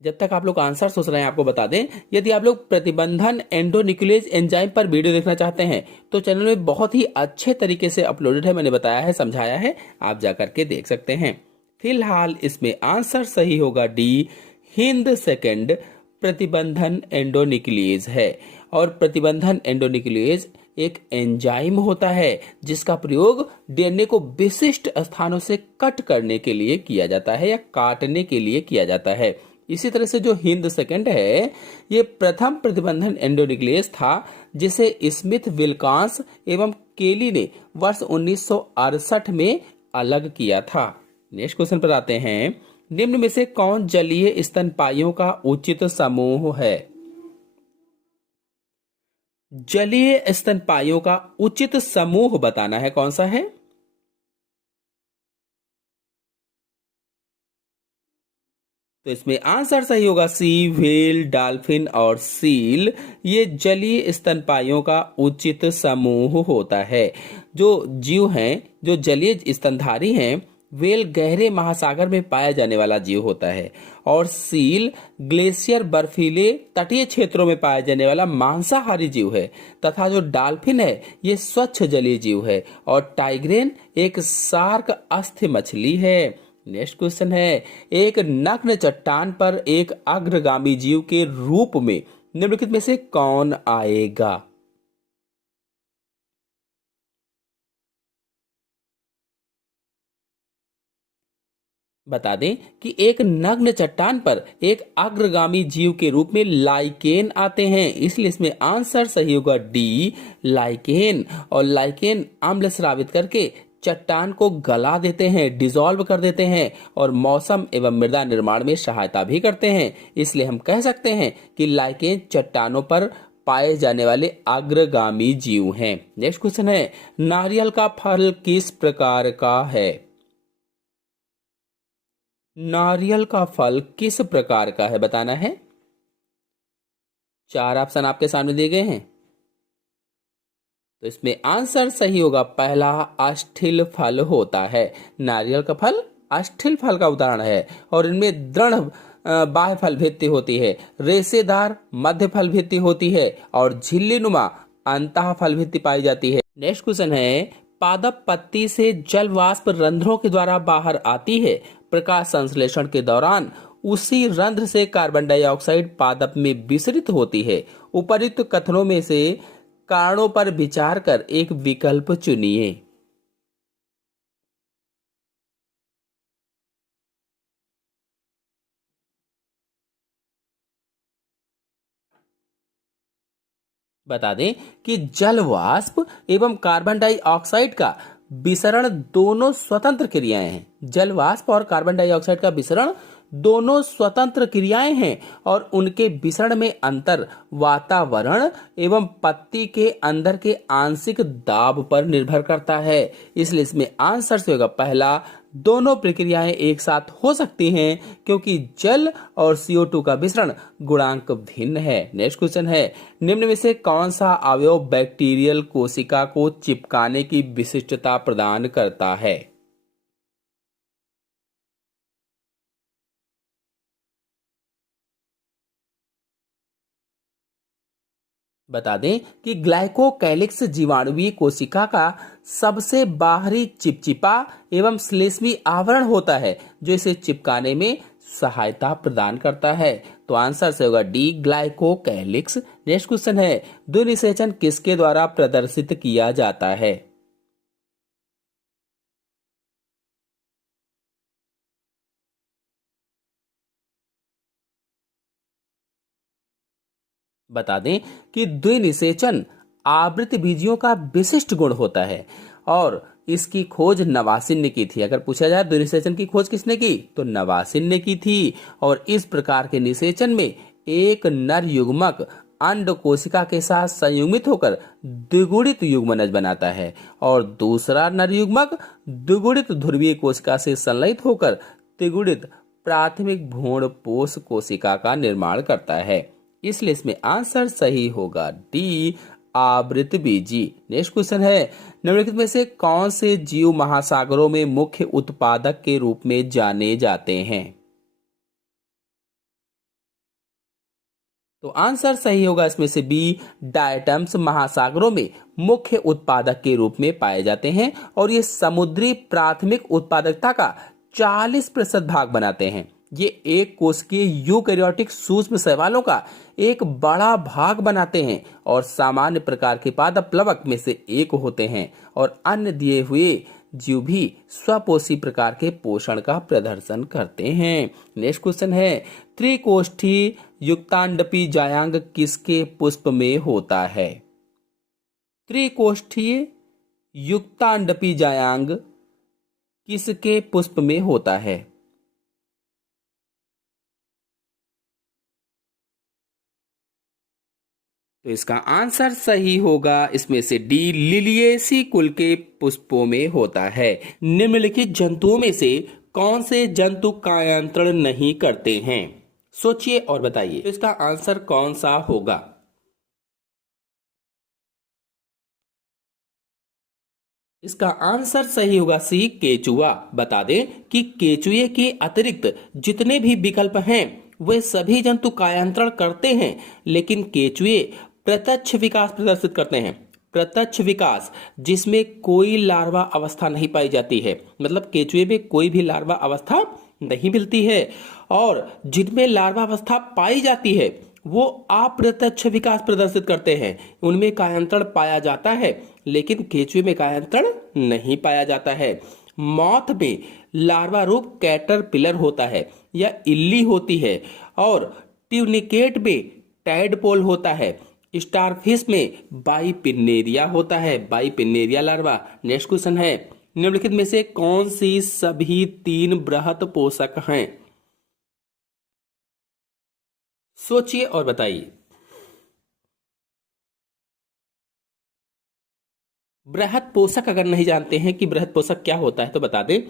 जब तक आप लोग आंसर सोच रहे हैं आपको बता दें, यदि आप लोग प्रतिबंधन एंडोन्यूक्लियेज एंजाइम पर वीडियो देखना चाहते हैं तो चैनल में बहुत ही अच्छे तरीके से अपलोडेड है। मैंने बताया है, समझाया है, आप जाकर के देख सकते हैं। फिलहाल इसमें आंसर सही होगा डी, हिंद सेकंड प्रतिबंधन एंडोन्यूक्लियेज है। और प्रतिबंधन एंडोन्यूक्लियेज एक एंजाइम होता है जिसका प्रयोग डीएनए को विशिष्ट स्थानों से कट करने के लिए किया जाता है या काटने के लिए किया जाता है। इसी तरह से जो हिंद सेकंड है ये प्रथम प्रतिबंधन एंडोन्यूक्लियेज था जिसे स्मिथ, विल्कांस एवं केली ने वर्ष 1968 में अलग किया था। नेक्स्ट क्वेश्चन पर आते हैं, निम्न में से कौन जलीय स्तनपायियों का उचित समूह है? जलीय स्तनपायियों का उचित समूह बताना है, कौन सा है? तो इसमें आंसर सही होगा सी, व्हेल, डॉल्फिन और सील। ये जलीय स्तनपायियों का उचित समूह होता है। जो जीव हैं, जो जलीय स्तनधारी हैं, व्हेल गहरे महासागर में पाया जाने वाला जीव होता है और सील ग्लेशियर बर्फीले तटीय क्षेत्रों में पाया जाने वाला मांसाहारी जीव है। तथा जो डॉल्फिन है ये स्वच्छ जलीय जीव है और टाइग्रेन एक शार्क अस्थि मछली है। नेक्स्ट क्वेश्चन है, एक नग्न चट्टान पर एक अग्रगामी जीव के रूप में निम्नलिखित में से कौन आएगा? बता दें कि एक नग्न चट्टान पर एक अग्रगामी जीव के रूप में लाइकेन आते हैं। इसलिए इसमें आंसर सही होगा डी, लाइकेन। और लाइकेन अम्ल स्रावित करके चट्टान को गला देते हैं, डिसॉल्व कर देते हैं और मौसम एवं मृदा निर्माण में सहायता भी करते हैं। इसलिए हम कह सकते हैं कि लाइकेन चट्टानों पर पाए जाने वाले अग्रगामी जीव हैं। नेक्स्ट क्वेश्चन है, नारियल का फल किस प्रकार का है? नारियल का फल किस प्रकार का है बताना है। 4 ऑप्शन आपके सामने दिए गए हैं, तो इसमें आंसर सही होगा पहला, अस्थिल फल होता है। नारियल का फल अस्थिल फल का उदाहरण है और इनमें दृढ़ बाह्य फल भित्ति होती है, रेशेदार मध्य फल भित्ति होती है और झिल्ली नुमा अंतः फल भित्ति पाई जाती है। नेक्स्ट क्वेश्चन है, पादप पत्ती से जल वाष्प रंध्रों के द्वारा बाहर आती है। प्रकाश संश्लेषण के दौरान उसी रंध्र से कार्बन डाइऑक्साइड पादप में विसरित होती है। उपरोक्त कथनों में से कारणों पर विचार कर एक विकल्प चुनिए। बता दें कि जल वाष्प एवं कार्बन डाइऑक्साइड का विसरण दोनों स्वतंत्र क्रियाएं हैं। जल वाष्प और कार्बन डाइऑक्साइड का विसरण दोनों स्वतंत्र क्रियाएं हैं और उनके विसरण में अंतर वातावरण एवं पत्ती के अंदर के आंशिक दाब पर निर्भर करता है। इसलिए इसमें आंसर से होगा पहला, दोनों प्रक्रियाएं एक साथ हो सकती हैं क्योंकि जल और CO2 का विसरण गुणांक भिन्न है। नेक्स्ट क्वेश्चन है, निम्न में से कौन सा अवयव बैक्टीरियल कोशिका को चिपकाने की विशिष्टता प्रदान करता है? बता दें कि ग्लाइकोकैलिक्स जीवाणुवीय कोशिका का सबसे बाहरी चिपचिपा एवं श्लेष्मी आवरण होता है जो इसे चिपकाने में सहायता प्रदान करता है। तो आंसर से होगा डी, ग्लाइकोकैलिक्स। नेक्स्ट क्वेश्चन है, द्विनिषेचन किसके द्वारा प्रदर्शित किया जाता है? बता दें कि द्विनिषेचन आवृत बीजियों का विशिष्ट गुण होता है और इसकी खोज नवासिन ने की थी। अगर पूछा जाए द्विनिषेचन की खोज किसने की, तो नवासिन ने की थी। और इस प्रकार के निषेचन में एक नर युग्मक अंड कोशिका के साथ संयुग्मित होकर द्विगुणित युग्मनज बनाता है और दूसरा नर युग्मक द्विगुणित ध्रुवीय कोशिका से संलयित होकर त्रिगुणित प्राथमिक भ्रूणपोष कोशिका का निर्माण करता है। इसलिए इसमें आंसर सही होगा डी, आवृतबीजी। नेक्स्ट क्वेश्चन है, निम्नलिखित में से कौन से जीव महासागरों में मुख्य उत्पादक के रूप में जाने जाते हैं? तो आंसर सही होगा इसमें से बी, डायटम्स महासागरों में मुख्य उत्पादक के रूप में पाए जाते हैं और ये समुद्री प्राथमिक उत्पादकता का 40% भाग बनाते हैं। ये एक कोशिकीय यूकैरियोटिक सूक्ष्म शैवालों का एक बड़ा भाग बनाते हैं और सामान्य प्रकार के पादप प्लवक में से एक होते हैं और अन्य दिए हुए जीव भी स्वपोषी प्रकार के पोषण का प्रदर्शन करते हैं। नेक्स्ट क्वेश्चन है, त्रिकोष्ठी युक्तांडपी जायांग किसके पुष्प में होता है? त्रिकोष्ठीय युक्तांडपी जायांग किसके पुष्प में होता है? तो इसका आंसर सही होगा इसमें से डी, लिलिएसी कुल के पुष्पों में होता है। निम्नलिखित जंतुओं में से कौन से जंतु कायांतरण नहीं करते हैं? सोचिए और बताइए। तो इसका आंसर कौन सा होगा? इसका आंसर सही होगा सी, केचुआ। बता दें कि केचुए के अतिरिक्त जितने भी विकल्प हैं वे सभी जंतु कायांतरण करते हैं, लेकिन केचुए प्रत्यक्ष विकास प्रदर्शित करते हैं। प्रत्यक्ष विकास जिसमें कोई लार्वा अवस्था नहीं पाई जाती है, मतलब केचुए में कोई भी लार्वा अवस्था नहीं मिलती है और जिनमें लार्वा अवस्था पाई जाती है वो अप्रत्यक्ष विकास प्रदर्शित करते हैं। उनमें कायांतरण पाया जाता है लेकिन केचुए में कायांतरण नहीं पाया जाता है। मॉथ में लार्वा रूप कैटरपिलर होता है या इल्ली होती है और ट्यूनिकेट में टैडपोल होता है। स्टारफिश में बाइपिन्नेरिया होता है, बाइपिन्नेरिया लार्वा। नेक्स्ट क्वेश्चन है, निम्नलिखित में से कौन सी सभी 3 बृहत पोषक हैं? सोचिए और बताइए। बृहद पोषक अगर नहीं जानते हैं कि बृहद पोषक क्या होता है तो बता दें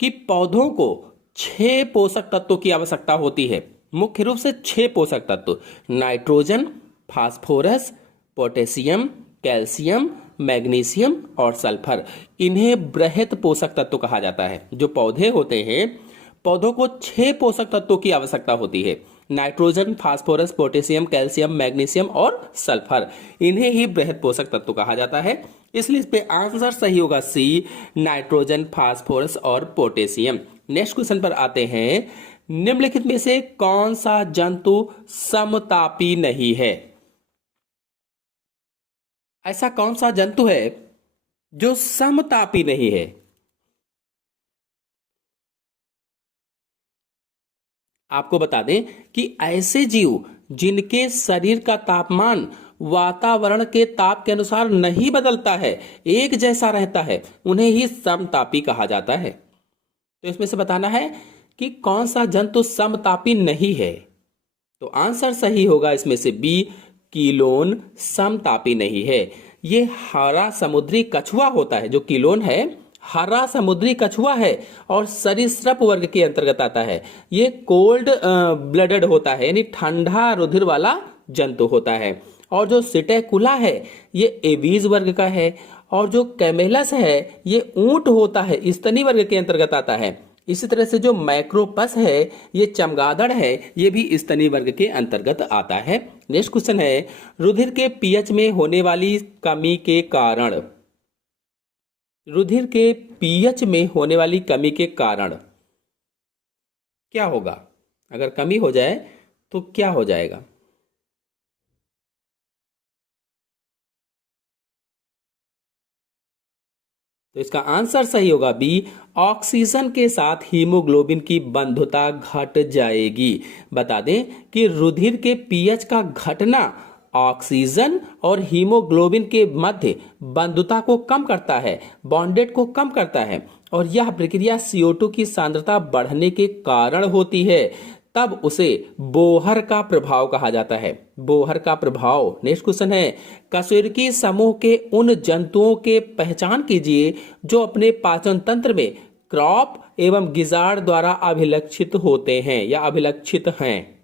कि पौधों को 6 पोषक तत्वों की आवश्यकता होती है। मुख्य रूप से 6 पोषक तत्व, nitrogen, phosphorus, potassium, calcium, magnesium और सल्फर। इन्हें बृहद पोषक तत्व कहा जाता है। जो पौधे होते हैं, पौधों को 6 पोषक तत्वों की आवश्यकता होती है, nitrogen, phosphorus, potassium, calcium, magnesium और सल्फर। इन्हें ही बृहद पोषक तत्व कहा जाता है। इसलिए इस पे आंसर सही होगा सी, नाइट्रोजन, फास्फोरस और पोटेशियम। नेक्स्ट क्वेश्चन पर आते हैं, निम्नलिखित में से कौन सा जंतु समतापी नहीं है? ऐसा कौन सा जंतु है जो समतापी नहीं है? आपको बता दें कि ऐसे जीव जिनके शरीर का तापमान वातावरण के ताप के अनुसार नहीं बदलता है, एक जैसा रहता है, उन्हें ही समतापी कहा जाता है। तो इसमें से बताना है कि कौन सा जंतु समतापी नहीं है। तो आंसर सही होगा इसमें से बी, कीलोन समतापी नहीं है। ये हरा समुद्री कछुआ होता है। जो कीलोन है हरा समुद्री कछुआ है और सरीसृप वर्ग के अंतर्गत आता है। ये कोल्ड ब्लडेड होता है, यानी ठंडा रुधिर वाला जंतु होता है। और जो सिटेकुला है ये एवीज वर्ग का है। और जो कैमेलस है ये ऊंट होता है, स्तनी वर्ग के अंतर्गत आता है। इसी तरह से जो मैक्रोपस है ये चमगादड़ है, ये भी स्तनी वर्ग के अंतर्गत आता है। नेक्स्ट क्वेश्चन है, रुधिर के पीएच में होने वाली कमी के कारण, रुधिर के पीएच में होने वाली कमी के कारण क्या होगा? अगर कमी हो जाए तो क्या हो जाएगा? तो इसका आंसर सही होगा बी, ऑक्सीजन के साथ हीमोग्लोबिन की बंधुता घट जाएगी। बता दें कि रुधिर के पीएच का घटना ऑक्सीजन और हीमोग्लोबिन के मध्य बंधुता को कम करता है, बॉन्डेड को कम करता है। और यह प्रक्रिया CO2 की सांद्रता बढ़ने के कारण होती है। तब उसे बोहर का प्रभाव कहा जाता है। बोहर का प्रभाव। नेक्स्ट क्वेश्चन है, कशेरुकी समूह के उन जंतुओं के पहचान कीजिए जो अपने पाचन तंत्र में क्रॉप एवं गिजार्ड द्वारा अभिलक्षित होते हैं या अभिलक्षित हैं।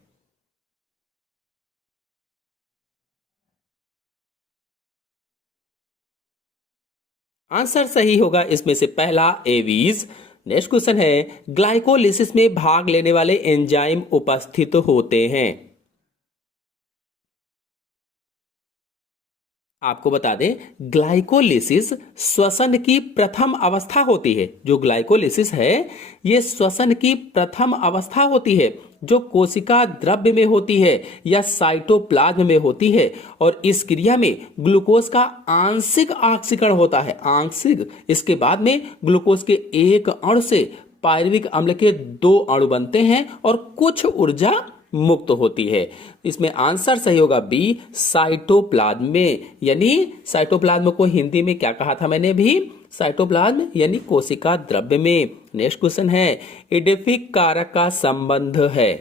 आंसर सही होगा इसमें से पहला, एवीज। नेक्स्ट क्वेश्चन है, ग्लाइकोलिसिस में भाग लेने वाले एंजाइम उपस्थित होते हैं। आपको बता दें, ग्लाइकोलिसिस श्वसन की प्रथम अवस्था होती है। जो ग्लाइकोलिसिस है ये श्वसन की प्रथम अवस्था होती है, जो कोशिका द्रव्य में होती है या साइटोप्लाज्म में होती है। और इस क्रिया में ग्लूकोज का आंशिक ऑक्सीकरण होता है, आंशिक। इसके बाद में ग्लूकोज के एक अणु से पायरुविक अम्ल के 2 अणु बनते हैं और कुछ ऊर्जा मुक्त होती है। इसमें आंसर सही होगा बी, साइटोप्लाज्म में। यानी साइटोप्लाज्म को हिंदी में क्या कहा था मैंने भी? साइटोप्लाज्म यानी कोशिका द्रव्य में। नेक्स्ट क्वेश्चन है, इडेफिक कारक का संबंध है।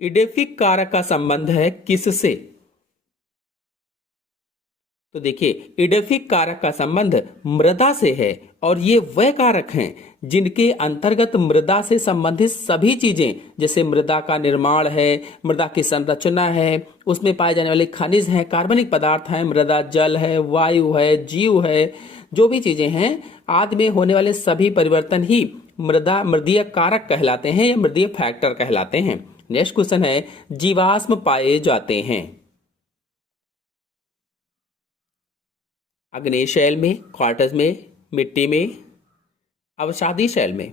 इडेफिक कारक का संबंध है किससे? तो देखिए, इडेफिक कारक का संबंध मृदा से है। और ये वह कारक हैं जिनके अंतर्गत मृदा से संबंधित सभी चीजें, जैसे मृदा का निर्माण है, मृदा की संरचना है, उसमें पाए जाने वाले खनिज हैं, कार्बनिक पदार्थ हैं, मृदा जल है, वायु है, जीव है, जो भी चीजें हैं, आदि में होने वाले सभी परिवर्तन ही मृदीय कारक कहलाते हैं या मृदीय फैक्टर कहलाते हैं। नेक्स्ट क्वेश्चन है, जीवाश्म पाए जाते हैं। अग्नेय शैल में, क्वार्टज में, मिट्टी में, अवसादी शैल में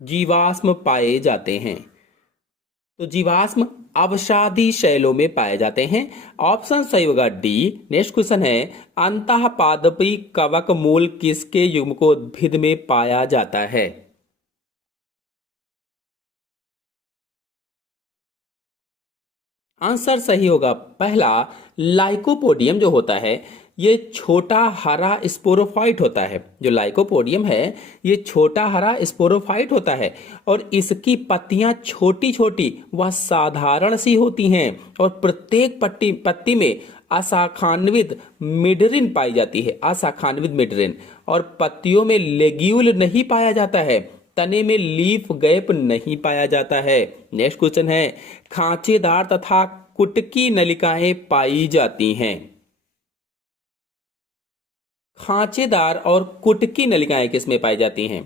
जीवाश्म पाए जाते हैं। तो जीवाश्म अवसादी शैलों में पाए जाते हैं। ऑप्शन सही होगा डी। नेक्स्ट क्वेश्चन है, अंतःपादपी कवक मूल किसके युग्मकोद्भिद में पाया जाता है? आंसर सही होगा पहला, लाइकोपोडियम जो होता है ये छोटा हरा स्पोरोफाइट होता है। जो लाइकोपोडियम है ये छोटा हरा स्पोरोफाइट होता है और इसकी पत्तियां छोटी छोटी व साधारण सी होती हैं और प्रत्येक पत्ती में अशाखान्वित मिडरिन पाई जाती है, अशाखान्वित मिडरिन। और पत्तियों में लेग्यूल नहीं पाया जाता है, तने में लीफ गैप नहीं पाया जाता है। नेक्स्ट क्वेश्चन है, खांचेदार तथा कुटकी नलिकाएं पाई जाती हैं। खांचेदार और कुटकी नलिकाएं किसमें पाई जाती हैं?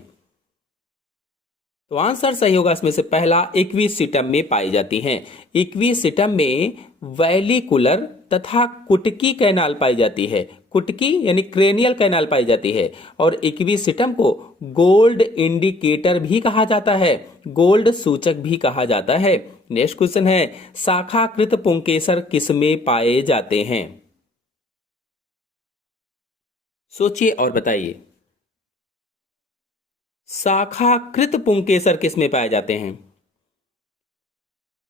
तो आंसर सही होगा इसमें से पहला, इक्विसिटम में पाई जाती हैं। इक्विसिटम में वैलिकुलर तथा कुटकी कैनाल पाई जाती है। कुटकी यानी क्रेनियल कैनाल पाई जाती है। और इक्विसिटम को गोल्ड इंडिकेटर भी कहा जाता है, गोल्ड सूचक भी कहा जाता है। नेक्स्ट क्वेश्चन है, शाखाकृत पुंकेसर किसमें पाए जाते हैं? सोचिए और बताइए। शाखाकृत पुंकेसर किसमें पाए जाते हैं?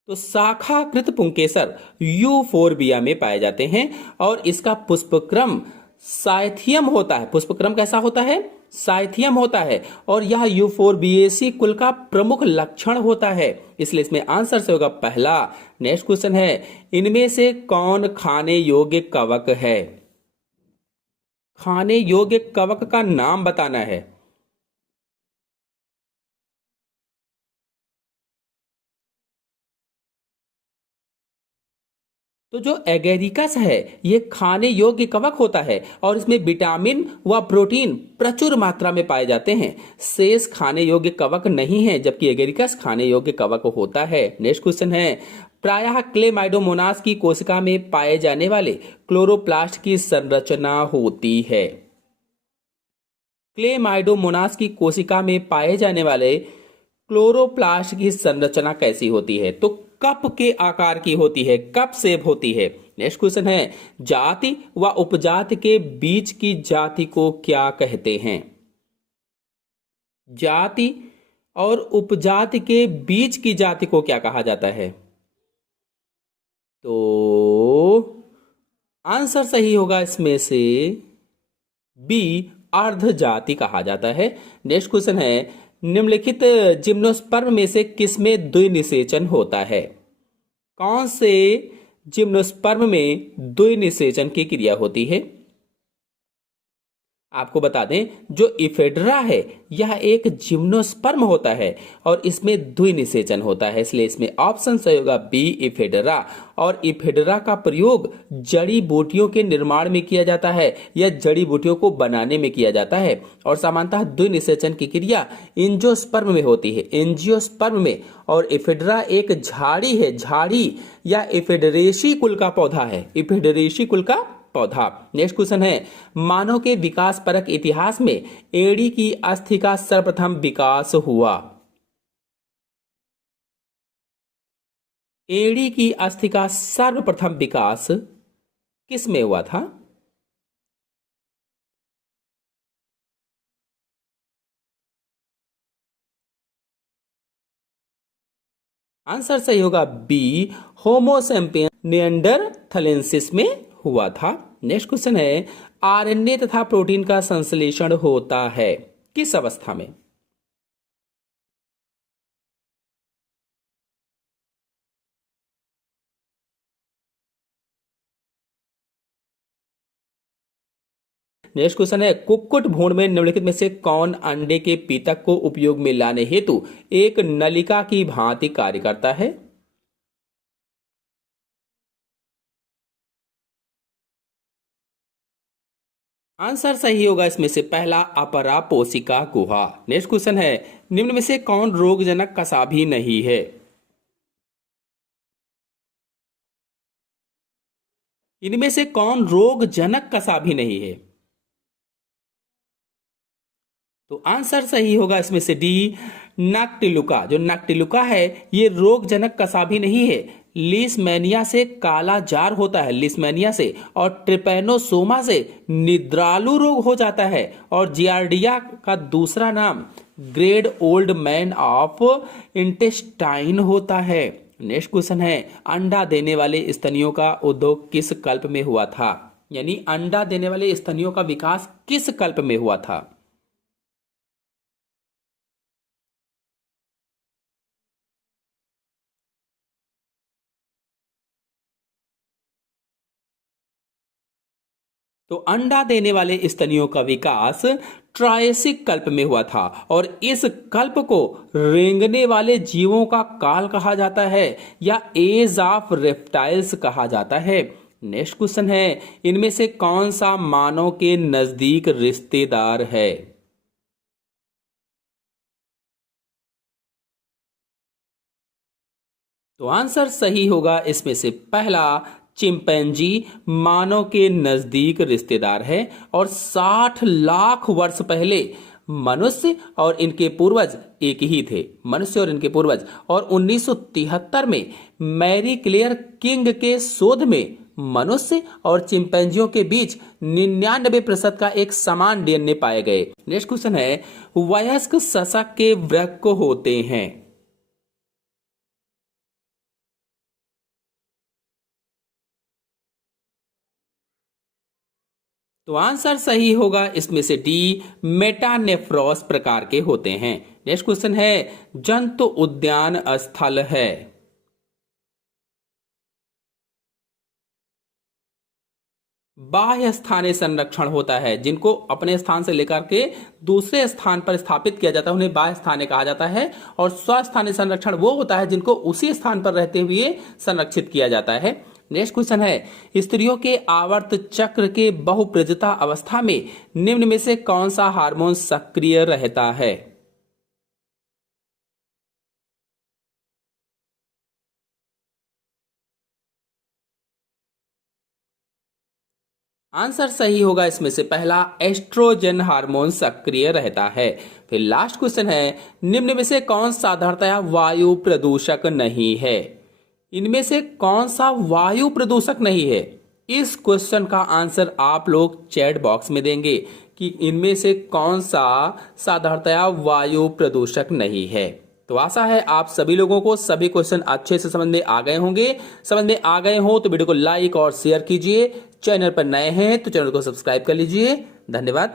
तो शाखाकृत पुंकेसर यूफोरबिया में पाए जाते हैं। और इसका पुष्पक्रम साइथियम होता है। पुष्पक्रम कैसा होता है? साइथियम होता है। और यह यूफोरबिएसी कुल का प्रमुख लक्षण होता है, इसलिए इसमें आंसर से होगा पहला। नेक्स्ट क्वेश्चन है, इनमें से कौन खाने योग्य कवक है? खाने योग्य कवक का नाम बताना है। तो जो एगेरिकस है ये खाने योग्य कवक होता है और इसमें विटामिन व प्रोटीन प्रचुर मात्रा में पाए जाते हैं। शेष खाने योग्य कवक नहीं है, जबकि एगेरिकस खाने योग्य कवक होता है। नेक्स्ट क्वेश्चन है, प्रायः क्लेमाइडोमोनास की कोशिका में पाए जाने वाले क्लोरोप्लास्ट की संरचना होती है। क्लेमाइडोमोनास की कोशिका में पाए जाने वाले क्लोरोप्लास्ट की संरचना कैसी होती है? तो कप के आकार की होती है, कप शेप होती है। नेक्स्ट क्वेश्चन है, जाति व उपजाति के बीच की जाति को क्या कहते हैं? जाति और उपजाति के बीच की जाति को क्या कहा जाता है? तो आंसर सही होगा इसमें से बी, अर्ध जाति कहा जाता है। नेक्स्ट क्वेश्चन है, निम्नलिखित जिम्नोस्पर्म में से किसमें द्विनिषेचन होता है? कौन से जिम्नोस्पर्म में द्विनिषेचन की क्रिया होती है? आपको बता दें, जो इफेड्रा है यह एक जिम्नोस्पर्म होता है और इसमें द्विनिषेचन होता है, इसलिए इसमें ऑप्शन सही होगा बी, इफेड्रा। और इफेड्रा का प्रयोग जड़ी बूटियों के निर्माण में किया जाता है या जड़ी बूटियों को बनाने में किया जाता है। और सामान्यतः द्विनिषेचन की क्रिया एंजियोस्पर्म में होती है, एंजियोस्पर्म में। और इफेड्रा एक झाड़ी है, झाड़ी या इफेडरेसी कुल का पौधा है, इफेडरेसी कुल का पौधा। नेक्स्ट क्वेश्चन है, मानव के विकास परक इतिहास में एड़ी की अस्थि का सर्वप्रथम विकास हुआ। एड़ी की अस्थि का सर्वप्रथम विकास किस में हुआ था? आंसर सही होगा बी, होमोसेम्पियन निएंडरथलेंसिस में हुआ था। नेक्स्ट क्वेश्चन है, आरएनए तथा प्रोटीन का संश्लेषण होता है किस अवस्था में? नेक्स्ट क्वेश्चन है, कुक्कुट भ्रूण में निम्नलिखित में से कौन अंडे के पीतक को उपयोग में लाने हेतु एक नलिका की भांति कार्य करता है? आंसर सही होगा इसमें से पहला, अपरा पोषिका गुहा। नेक्स्ट क्वेश्चन है, निम्न में से कौन रोगजनक कसाभी नहीं है? इनमें से कौन रोगजनक कसाभी नहीं है? तो आंसर सही होगा इसमें से डी, नक्टिलुका। जो नक्टिलुका है ये रोगजनक कसाभी नहीं है, लिस्मेनिया से काला जार होता है, लिस्मेनिया से। और ट्रिपैनोसोमा से निद्रालु रोग हो जाता है। और जियार्डिया का दूसरा नाम grade old man of intestine होता है। नेक्स्ट क्वेश्चन है, अंडा देने वाले स्तनियों का उद्भव किस कल्प में हुआ था? यानी अंडा देने वाले स्तनियों का विकास किस कल्प में हुआ था? तो अंडा देने वाले स्तनियों का विकास ट्रायसिक कल्प में हुआ था और इस कल्प को रेंगने वाले जीवों का काल कहा जाता है या एज ऑफ रेप्टाइल्स कहा जाता है। नेक्स्ट क्वेश्चन है, इनमें से कौन सा मानव के नजदीक रिश्तेदार है? तो आंसर सही होगा इसमें से पहला, चिंपैंजी मानव के नजदीक रिश्तेदार है और 60 लाख वर्ष पहले मनुष्य और इनके पूर्वज एक ही थे। मनुष्य और इनके पूर्वज। और 1973 में मैरी क्लेयर किंग के शोध में मनुष्य और चिंपैंजियों के बीच 99% का एक समान डीएनए पाए गए। नेक्स्ट क्वेश्चन है, वयस्क सशक के वृक्क होते हैं? तो आंसर सही होगा इसमें से डी, मेटानेफ्रॉस प्रकार के होते हैं। नेक्स्ट क्वेश्चन है, जंतु उद्यान स्थल है? बाह्य स्थानीय संरक्षण होता है, जिनको अपने स्थान से लेकर के दूसरे स्थान पर स्थापित किया जाता है, उन्हें बाह्य स्थानीय कहा जाता है। और स्वस्थानीय संरक्षण वो होता है जिनको उसी स्थान पर रहते हुए संरक्षित किया जाता है। नेक्स्ट क्वेश्चन है, स्त्रियों के आवर्त चक्र के बहुप्रजता अवस्था में निम्न में से कौन सा हार्मोन सक्रिय रहता है? आंसर सही होगा इसमें से पहला, एस्ट्रोजन हार्मोन सक्रिय रहता है। फिर लास्ट क्वेश्चन है, निम्न में से कौन साधारणतया वायु प्रदूषक नहीं है? इनमें से कौन सा वायु प्रदूषक नहीं है? इस क्वेश्चन का आंसर आप लोग चैट बॉक्स में देंगे कि इनमें से कौन सा साधारणतया वायु प्रदूषक नहीं है। तो आशा है आप सभी लोगों को सभी क्वेश्चन अच्छे से समझ में आ गए होंगे। समझ में आ गए हो तो वीडियो को लाइक और शेयर कीजिए। चैनल पर नए हैं तो चैनल को सब्सक्राइब कर लीजिए। धन्यवाद।